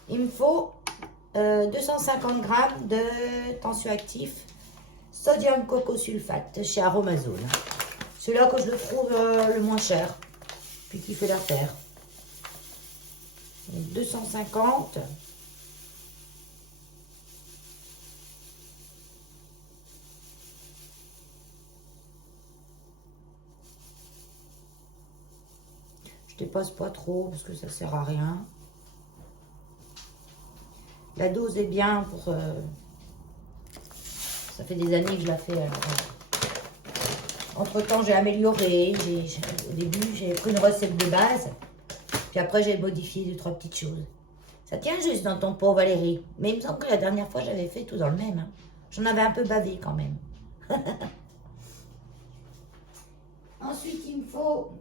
Il me faut 250 g de tensioactif sodium cocosulfate chez Aromazone. C'est là que je le trouve le moins cher, puis qui fait l'affaire. 250. Je dépasse pas trop parce que ça sert à rien. La dose est bien pour... ça fait des années que je la fais. Entre-temps, j'ai amélioré. Au début, j'ai pris une recette de base. Puis après, j'ai modifié 2-3 petites choses. Ça tient juste dans ton pot, Valérie. Mais il me semble que la dernière fois, j'avais fait tout dans le même. Hein. J'en avais un peu bavé quand même. Ensuite, il me faut...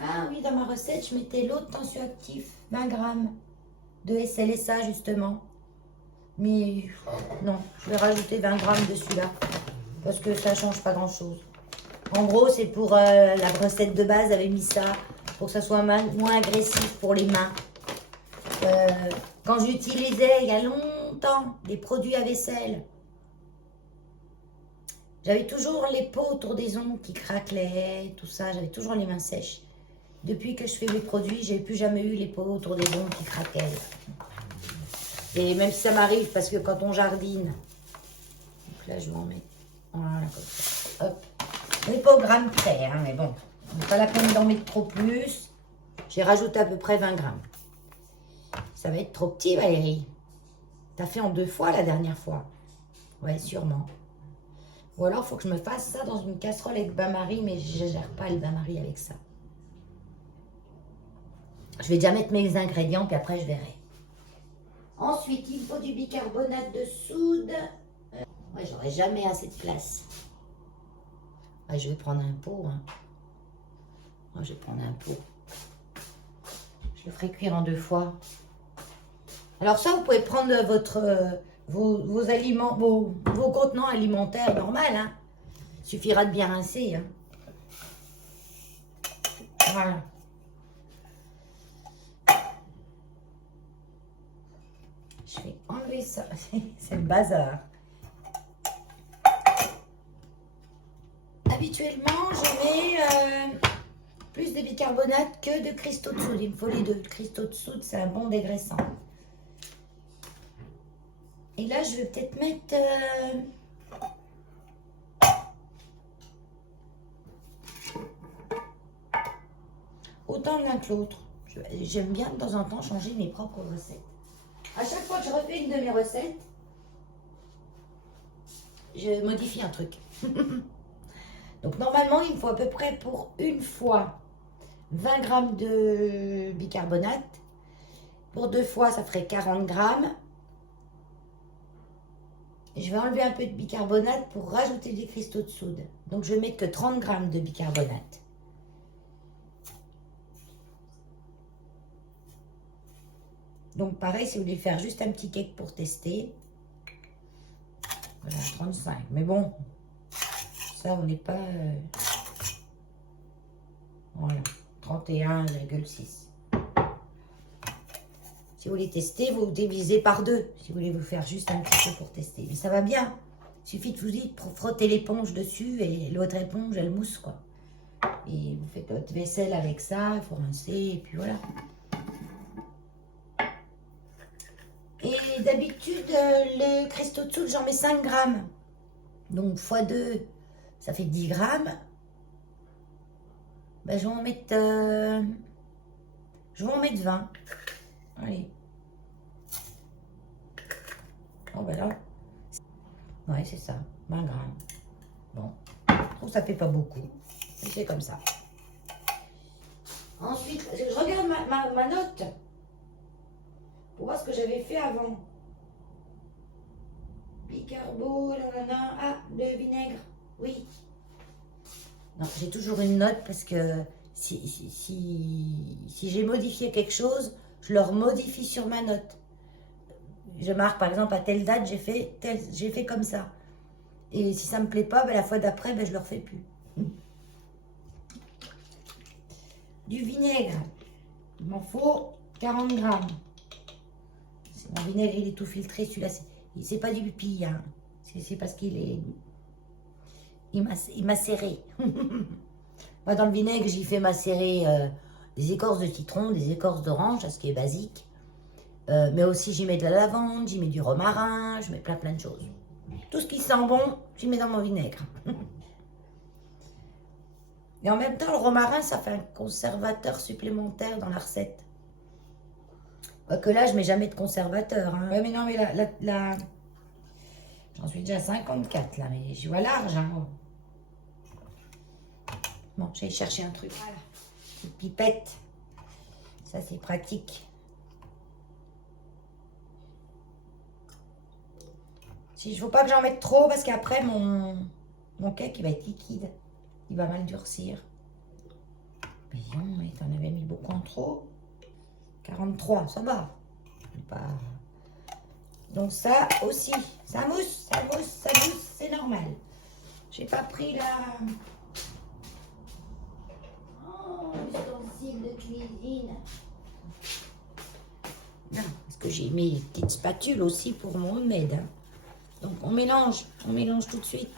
Ah oui, dans ma recette, je mettais l'eau de tensioactif, 20 g de SLSA justement. Mais non, je vais rajouter 20 g de celui-là parce que ça change pas grand-chose. En gros, c'est pour la recette de base, j'avais mis ça pour que ça soit moins agressif pour les mains. Quand j'utilisais il y a longtemps des produits à vaisselle, j'avais toujours les peaux autour des ongles qui craquelaient, tout ça. J'avais toujours les mains sèches. Depuis que je fais mes produits, j'ai plus jamais eu les peaux autour des ongles qui craquaient. Et même si ça m'arrive, parce que quand on jardine, donc là je vais en mettre, voilà, comme ça, hop. On n'est pas au gramme près, hein, mais bon, on n'est pas la peine d'en mettre trop plus. J'ai rajouté à peu près 20 grammes. Ça va être trop petit, Valérie. T'as fait en 2 fois la dernière fois. Ouais, sûrement. Ou alors, il faut que je me fasse ça dans une casserole avec bain-marie, mais je ne gère pas le bain-marie avec ça. Je vais déjà mettre mes ingrédients, puis après, je verrai. Ensuite, il faut du bicarbonate de soude. Ouais, j'aurai jamais assez de place. Ouais, je vais prendre un pot. Hein. Ouais, je vais prendre un pot. Je le ferai cuire en 2 fois. Alors ça, vous pouvez prendre vos aliments, vos contenants alimentaires normaux. Hein. Il suffira de bien rincer. Hein. Voilà. Je vais enlever ça. C'est le bazar. Habituellement, je mets plus de bicarbonate que de cristaux de soude. Il me faut les deux. Le cristaux de soude, c'est un bon dégraissant. Et là, je vais peut-être mettre... autant l'un que l'autre. J'aime bien de temps en temps changer mes propres recettes. À chaque fois que je refais une de mes recettes, je modifie un truc. Donc normalement, il me faut à peu près pour une fois 20 grammes de bicarbonate. Pour 2 fois, ça ferait 40 grammes. Je vais enlever un peu de bicarbonate pour rajouter des cristaux de soude. Donc je vais mettre que 30 grammes de bicarbonate. Donc pareil, si vous voulez faire juste un petit cake pour tester. Voilà, 35. Mais bon, ça on n'est pas... voilà, 31,6. Si vous voulez tester, vous divisez par 2. Si vous voulez vous faire juste un petit peu pour tester. Mais ça va bien. Il suffit de vous dites pour frotter l'éponge dessus et l'autre éponge, elle mousse quoi. Et vous faites votre vaisselle avec ça, il faut rincer et puis voilà. d'habitude, le cristaux de soude, j'en mets 5 grammes. Donc, x 2, ça fait 10 grammes. Ben, je vais en mettre 20. Allez. Oh, ben là. Ouais, c'est ça. 20 grammes. Bon. Je trouve que ça fait pas beaucoup. C'est comme ça. Ensuite, je regarde ma note. Pour voir ce que j'avais fait avant. Bicarbo, nanana. Ah, le vinaigre. Oui. Non, j'ai toujours une note parce que si j'ai modifié quelque chose, je le remodifie sur ma note. Je marque par exemple à telle date, j'ai fait comme ça. Et si ça ne me plaît pas, ben, la fois d'après, ben, je ne le refais plus. Du vinaigre, il m'en faut 40 grammes. Mon vinaigre, il est tout filtré, celui-là, c'est pas du pipi, hein. C'est parce il m'a serré. Moi, dans le vinaigre, j'y fais macérer des écorces de citron, des écorces d'orange, ce qui est basique. Mais aussi, j'y mets de la lavande, j'y mets du romarin, je mets plein de choses. Tout ce qui sent bon, j'y mets dans mon vinaigre. Et en même temps, le romarin, ça fait un conservateur supplémentaire dans la recette. Que là, je ne mets jamais de conservateur. Hein. Ouais, mais non, mais là j'en suis déjà à 54, là, mais je vois large. Hein. Bon, j'ai cherché un truc. Voilà. Une pipette. Ça, c'est pratique. Il ne faut pas que j'en mette trop parce qu'après, mon cake, il va être liquide. Il va mal durcir. Mais non, mais t'en avais mis beaucoup en trop. 43, ça va. Pas... Donc ça aussi, ça mousse, c'est normal. J'ai pas pris la... Oh, ustensile de cuisine. Non, parce que j'ai mis une petite spatule aussi pour mon homemade. Hein. Donc on mélange tout de suite.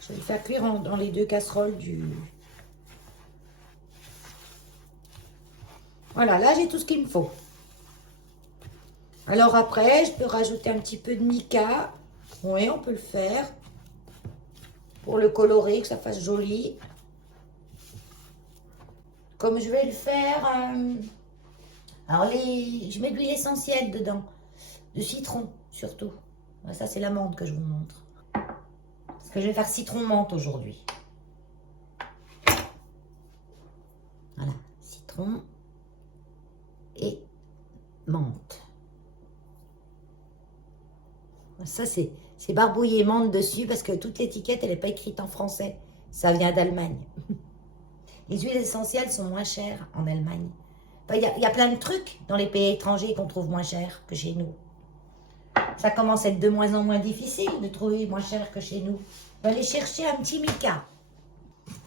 Je vais le faire cuire dans les 2 casseroles du... Voilà, là j'ai tout ce qu'il me faut. Alors après, je peux rajouter un petit peu de mica. Oui, on peut le faire. Pour le colorer, que ça fasse joli. Comme je vais le faire... Alors, je mets de l'huile essentielle dedans. De citron, surtout. Ça, c'est la menthe que je vous montre. Parce que je vais faire citron-menthe aujourd'hui. Voilà, citron et menthe. Ça, c'est barbouillé menthe dessus parce que toute l'étiquette, elle n'est pas écrite en français. Ça vient d'Allemagne. Les huiles essentielles sont moins chères en Allemagne. Il y a plein de trucs dans les pays étrangers qu'on trouve moins cher que chez nous. Ça commence à être de moins en moins difficile de trouver moins cher que chez nous. On va aller chercher un petit mica.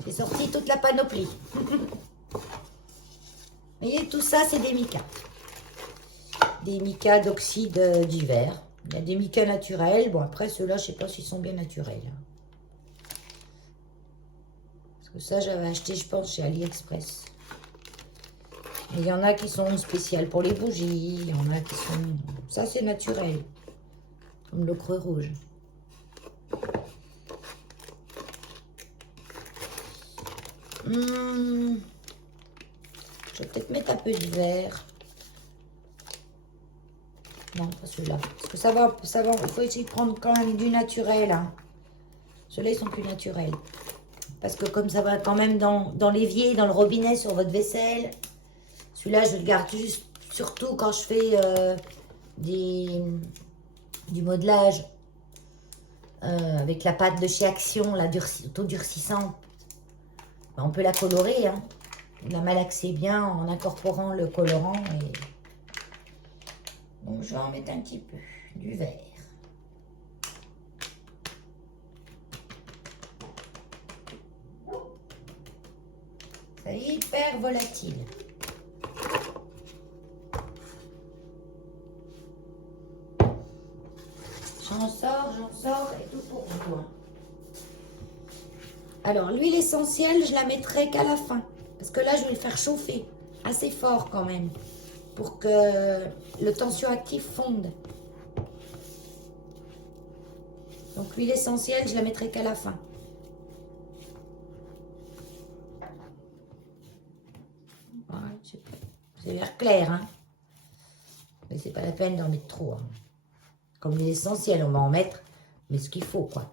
J'ai sorti toute la panoplie. Vous voyez, tout ça, c'est des micas. Des micas d'oxyde divers. Il y a des micas naturels. Bon, après, ceux-là, je ne sais pas s'ils sont bien naturels. Parce que ça, j'avais acheté, je pense, chez AliExpress. Et il y en a qui sont spéciales pour les bougies. Il y en a qui sont... Ça, c'est naturel. Comme l'ocre rouge. Je vais peut-être mettre un peu de verre. Non, pas celui-là. Parce que ça va. Il faut essayer de prendre quand même du naturel. Hein. Ceux-là, ils sont plus naturels. Parce que comme ça va quand même dans l'évier, dans le robinet, sur votre vaisselle. Celui-là, je le garde juste, surtout quand je fais du modelage avec la pâte de chez Action, la auto-durcissante. Ben, on peut la colorer, hein. La malaxer bien en incorporant le colorant. Donc, je vais en mettre un petit peu, du vert. C'est hyper volatile. J'en sors et tout pour toi. Alors, l'huile essentielle, je la mettrai qu'à la fin. Parce que là, je vais le faire chauffer assez fort quand même pour que le tensioactif fonde. Donc l'huile essentielle, je la mettrai qu'à la fin. Voilà, c'est l'air clair, hein. Mais c'est pas la peine d'en mettre trop, hein. Comme l'huile essentielle, on va en mettre, mais ce qu'il faut, quoi.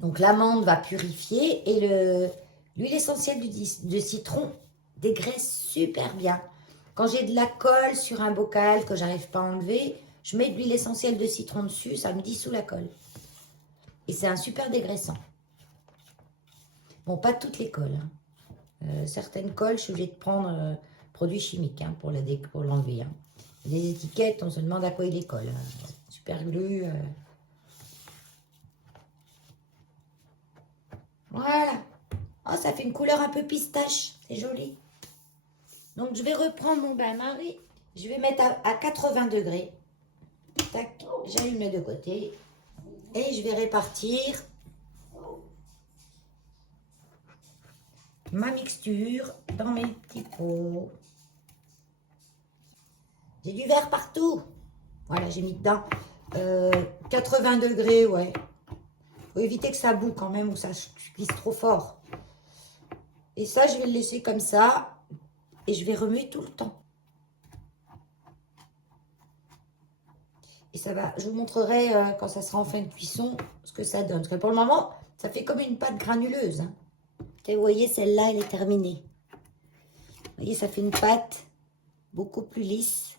Donc l'amande va purifier et l'huile essentielle de citron dégraisse super bien. Quand j'ai de la colle sur un bocal que j'arrive pas à enlever, je mets de l'huile essentielle de citron dessus, ça me dissout la colle. Et c'est un super dégraissant. Bon, pas toutes les colles, hein. Certaines colles, je suis obligée de prendre produits chimiques, hein, pour l'enlever, hein. Les étiquettes, on se demande à quoi il les colle, hein. Super glue. Voilà. Oh, ça fait une couleur un peu pistache. C'est joli. Donc, je vais reprendre mon bain-marie. Je vais mettre à 80 degrés. Tac, j'allume les deux côtés. Et je vais répartir ma mixture dans mes petits pots. J'ai du verre partout. Voilà, j'ai mis dedans 80 degrés, ouais. Faut éviter que ça boue quand même ou ça glisse trop fort. Et ça, je vais le laisser comme ça. Et je vais remuer tout le temps. Et ça va, je vous montrerai quand ça sera en fin de cuisson ce que ça donne. Parce que pour le moment, ça fait comme une pâte granuleuse, hein. Et vous voyez, celle-là, elle est terminée. Vous voyez, ça fait une pâte beaucoup plus lisse.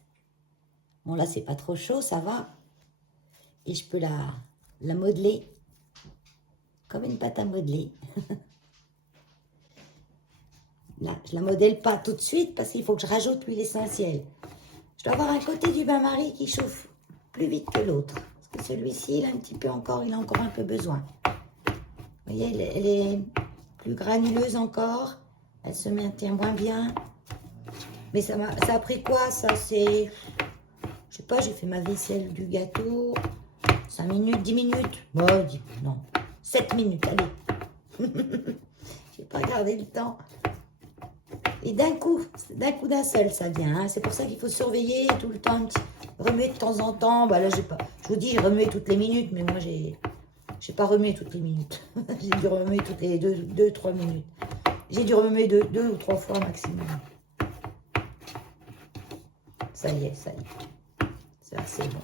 Bon, là, c'est pas trop chaud, ça va. Et je peux la modeler comme une pâte à modeler. Là, je la modèle pas tout de suite parce qu'il faut que je rajoute l'huile essentielle. Je dois avoir un côté du bain-marie qui chauffe plus vite que l'autre. Parce que celui-ci, il a un petit peu encore, il a encore un peu besoin. Vous voyez, elle est plus granuleuse encore. Elle se maintient moins bien. Mais ça a pris quoi? Ça, c'est... Je sais pas, j'ai fait ma vaisselle du gâteau. 5 minutes, 10 minutes. Bon, non, 7 minutes, allez. J'ai pas gardé le temps. Et d'un coup d'un seul, ça vient, hein. C'est pour ça qu'il faut surveiller tout le temps. Remuer de temps en temps. Bah là, j'ai pas... Je vous dis, je remue toutes les minutes, mais moi, j'ai pas remué toutes les minutes. J'ai dû remuer toutes les 2-3 minutes. J'ai dû remuer deux ou trois fois maximum. Ça y est, ça y est. Ça, c'est bon.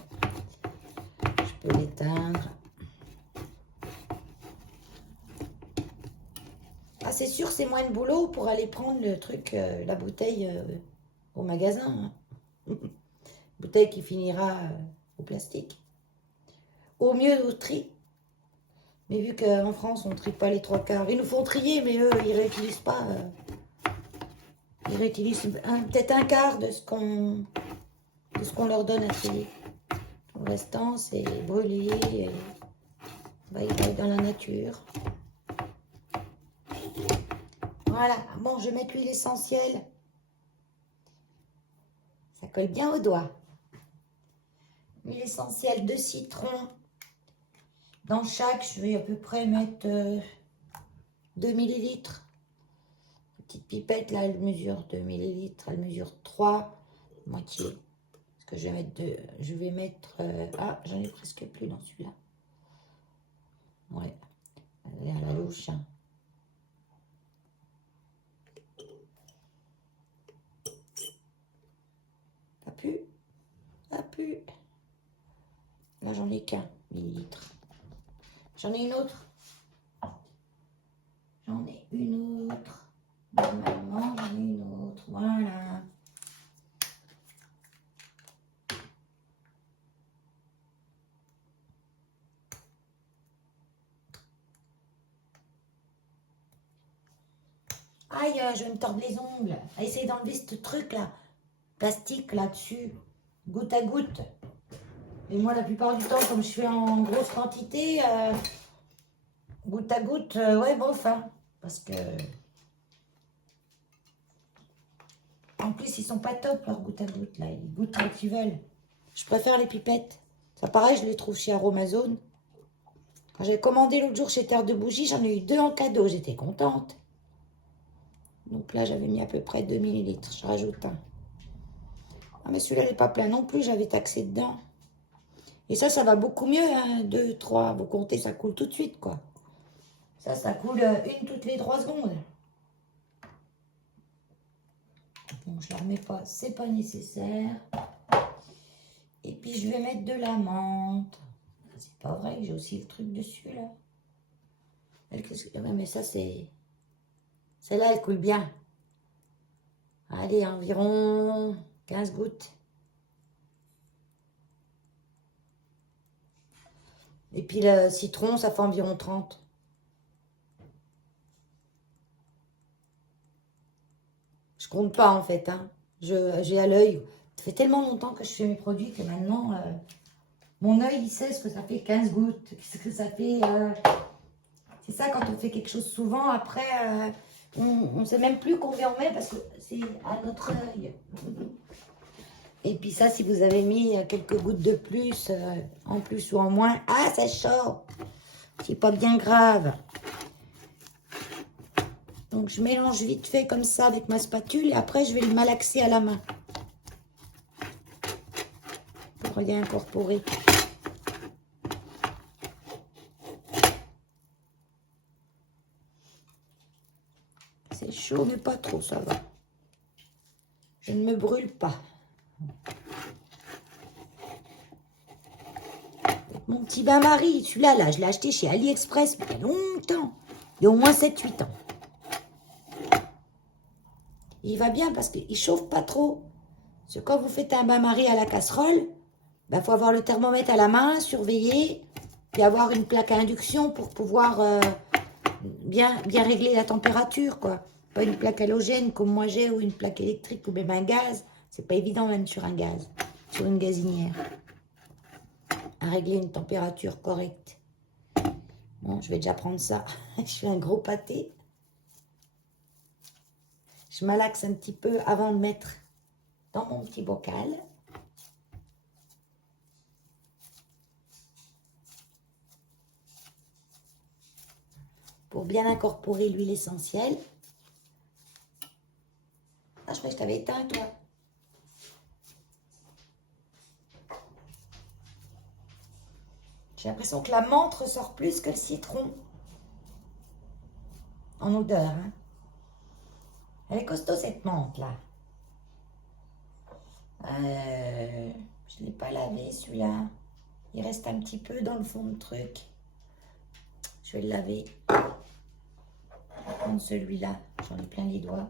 Je peux l'éteindre. Ah, c'est sûr, c'est moins de boulot pour aller prendre le truc, la bouteille au magasin, hein. Bouteille qui finira au plastique. Au mieux au tri. Mais vu qu'en France, on ne trie pas les 3/4. Ils nous font trier, mais eux, ils ne réutilisent pas. Ils réutilisent peut-être un quart de ce qu'on leur donne à trier. Le restant, c'est brûlé. Et il va dans la nature. Voilà. Bon, je vais mettre l'huile essentielle. Ça colle bien au doigt. L'huile essentielle de citron. Dans chaque, je vais à peu près mettre 2 ml. Petite pipette, là, elle mesure 2 ml. Elle mesure 3, moitié. Parce que je vais mettre 2. Je vais mettre... ah, j'en ai presque plus dans celui-là. Ouais. Elle est à la louche, hein. Pas plus. Pas plus. Là, j'en ai qu'un millilitre. J'en ai une autre. J'en ai une autre. Normalement, j'en ai une autre. Voilà. Aïe, je vais me tordre les ongles. Essaye d'enlever ce truc-là. Plastique là-dessus. Goutte à goutte. Et moi, la plupart du temps, comme je fais en grosse quantité, goutte à goutte, ouais, bof, hein. Parce que... En plus, ils sont pas top, leurs gouttes à gouttes, là. Ils goûtent quand ils veulent. Je préfère les pipettes. Ça, pareil, je les trouve chez Aromazone. Quand j'ai commandé l'autre jour chez Terre de Bougie, j'en ai eu 2 en cadeau. J'étais contente. Donc là, j'avais mis à peu près 2 millilitres. Je rajoute un. Ah, mais celui-là n'est pas plein non plus, j'avais taxé dedans. Et ça va beaucoup mieux, hein, 2, 3. Vous comptez, ça coule tout de suite, quoi. Ça coule une toutes les 3 secondes. Donc, je ne la remets pas, c'est pas nécessaire. Et puis, je vais mettre de la menthe. C'est pas vrai que j'ai aussi le truc dessus, là. Ouais, mais ça, c'est... Celle-là, elle coule bien. Allez, environ 15 gouttes. Et puis le citron, ça fait environ 30. Je compte pas en fait, hein. J'ai à l'œil. Ça fait tellement longtemps que je fais mes produits que maintenant, mon œil, il sait ce que ça fait 15 gouttes. Ce que ça fait... C'est ça, quand on fait quelque chose souvent, après, on ne sait même plus combien on met parce que c'est à notre œil. Et puis ça, si vous avez mis quelques gouttes de plus, en plus ou en moins, ah, ça chaud. C'est pas bien grave. Donc, je mélange vite fait comme ça avec ma spatule et après, je vais le malaxer à la main pour y incorporer. C'est chaud, mais pas trop, ça va. Je ne me brûle pas. Mon petit bain-marie, celui-là, là, je l'ai acheté chez AliExpress il y a longtemps. Il y a au moins 7-8 ans. Il va bien parce qu'il ne chauffe pas trop. Parce que quand vous faites un bain-marie à la casserole, il faut avoir le thermomètre à la main, surveiller, puis avoir une plaque à induction pour pouvoir bien régler la température, quoi. Pas une plaque halogène comme moi j'ai, ou une plaque électrique, ou même un gaz. C'est pas évident même sur un gaz, sur une gazinière, à régler une température correcte. Bon, je vais déjà prendre ça. Je fais un gros pâté. Je malaxe un petit peu avant de le mettre dans mon petit bocal. Pour bien incorporer l'huile essentielle. Ah, je croyais que je t'avais éteint, toi. J'ai l'impression que la menthe ressort plus que le citron. En odeur, hein. Elle est costaud, cette menthe-là. Je ne l'ai pas lavé, celui-là. Il reste un petit peu dans le fond de truc. Je vais le laver. Je vais prendre celui-là. J'en ai plein les doigts.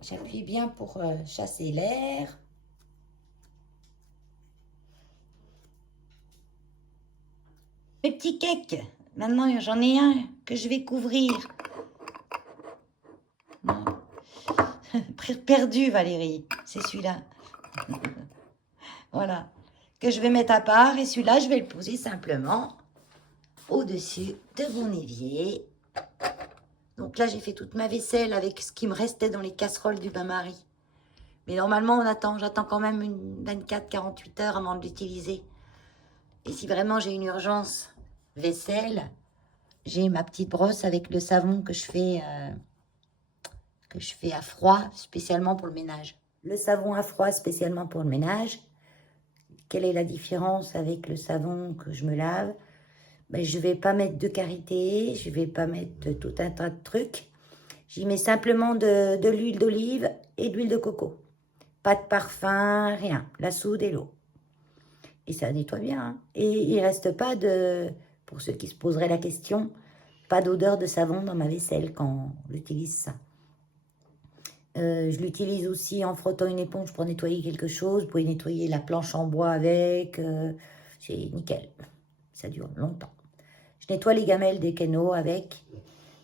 J'appuie bien pour chasser l'air. Mes petits cakes. Maintenant, j'en ai un que je vais couvrir. Non. Perdu, Valérie. C'est celui-là. Voilà. Que je vais mettre à part. Et celui-là, je vais le poser simplement au-dessus de mon évier. Donc là, j'ai fait toute ma vaisselle avec ce qui me restait dans les casseroles du bain-marie. Mais normalement, j'attends quand même une 24-48 heures avant de l'utiliser. Et si vraiment j'ai une urgence vaisselle, j'ai ma petite brosse avec le savon que je fais à froid, spécialement pour le ménage. Le savon à froid, spécialement pour le ménage. Quelle est la différence avec le savon que je me lave? Ben, je ne vais pas mettre de karité, je ne vais pas mettre tout un tas de trucs. J'y mets simplement de l'huile d'olive et de l'huile de coco. Pas de parfum, rien. La soude et l'eau. Et ça nettoie bien. Hein. Et il ne reste pas pour ceux qui se poseraient la question, pas d'odeur de savon dans ma vaisselle quand j'utilise ça. Je l'utilise aussi en frottant une éponge pour nettoyer quelque chose. Vous pouvez nettoyer la planche en bois avec. C'est nickel. Ça dure longtemps. Je nettoie les gamelles des canaux avec.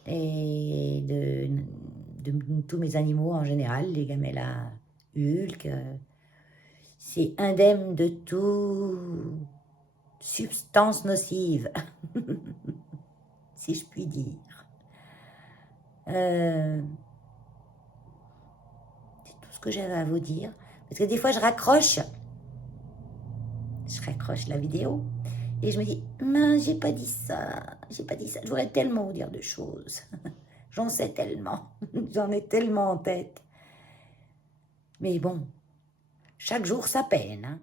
Et de tous mes animaux en général. Les gamelles à Hulk. C'est indemne de toute substance nocive. Si je puis dire. C'est tout ce que j'avais à vous dire. Parce que des fois, je raccroche. raccroche la vidéo. Et je me dis, mince, j'ai pas dit ça, je voudrais tellement vous dire de choses. J'en sais tellement, j'en ai tellement en tête. Mais bon, chaque jour sa peine, hein.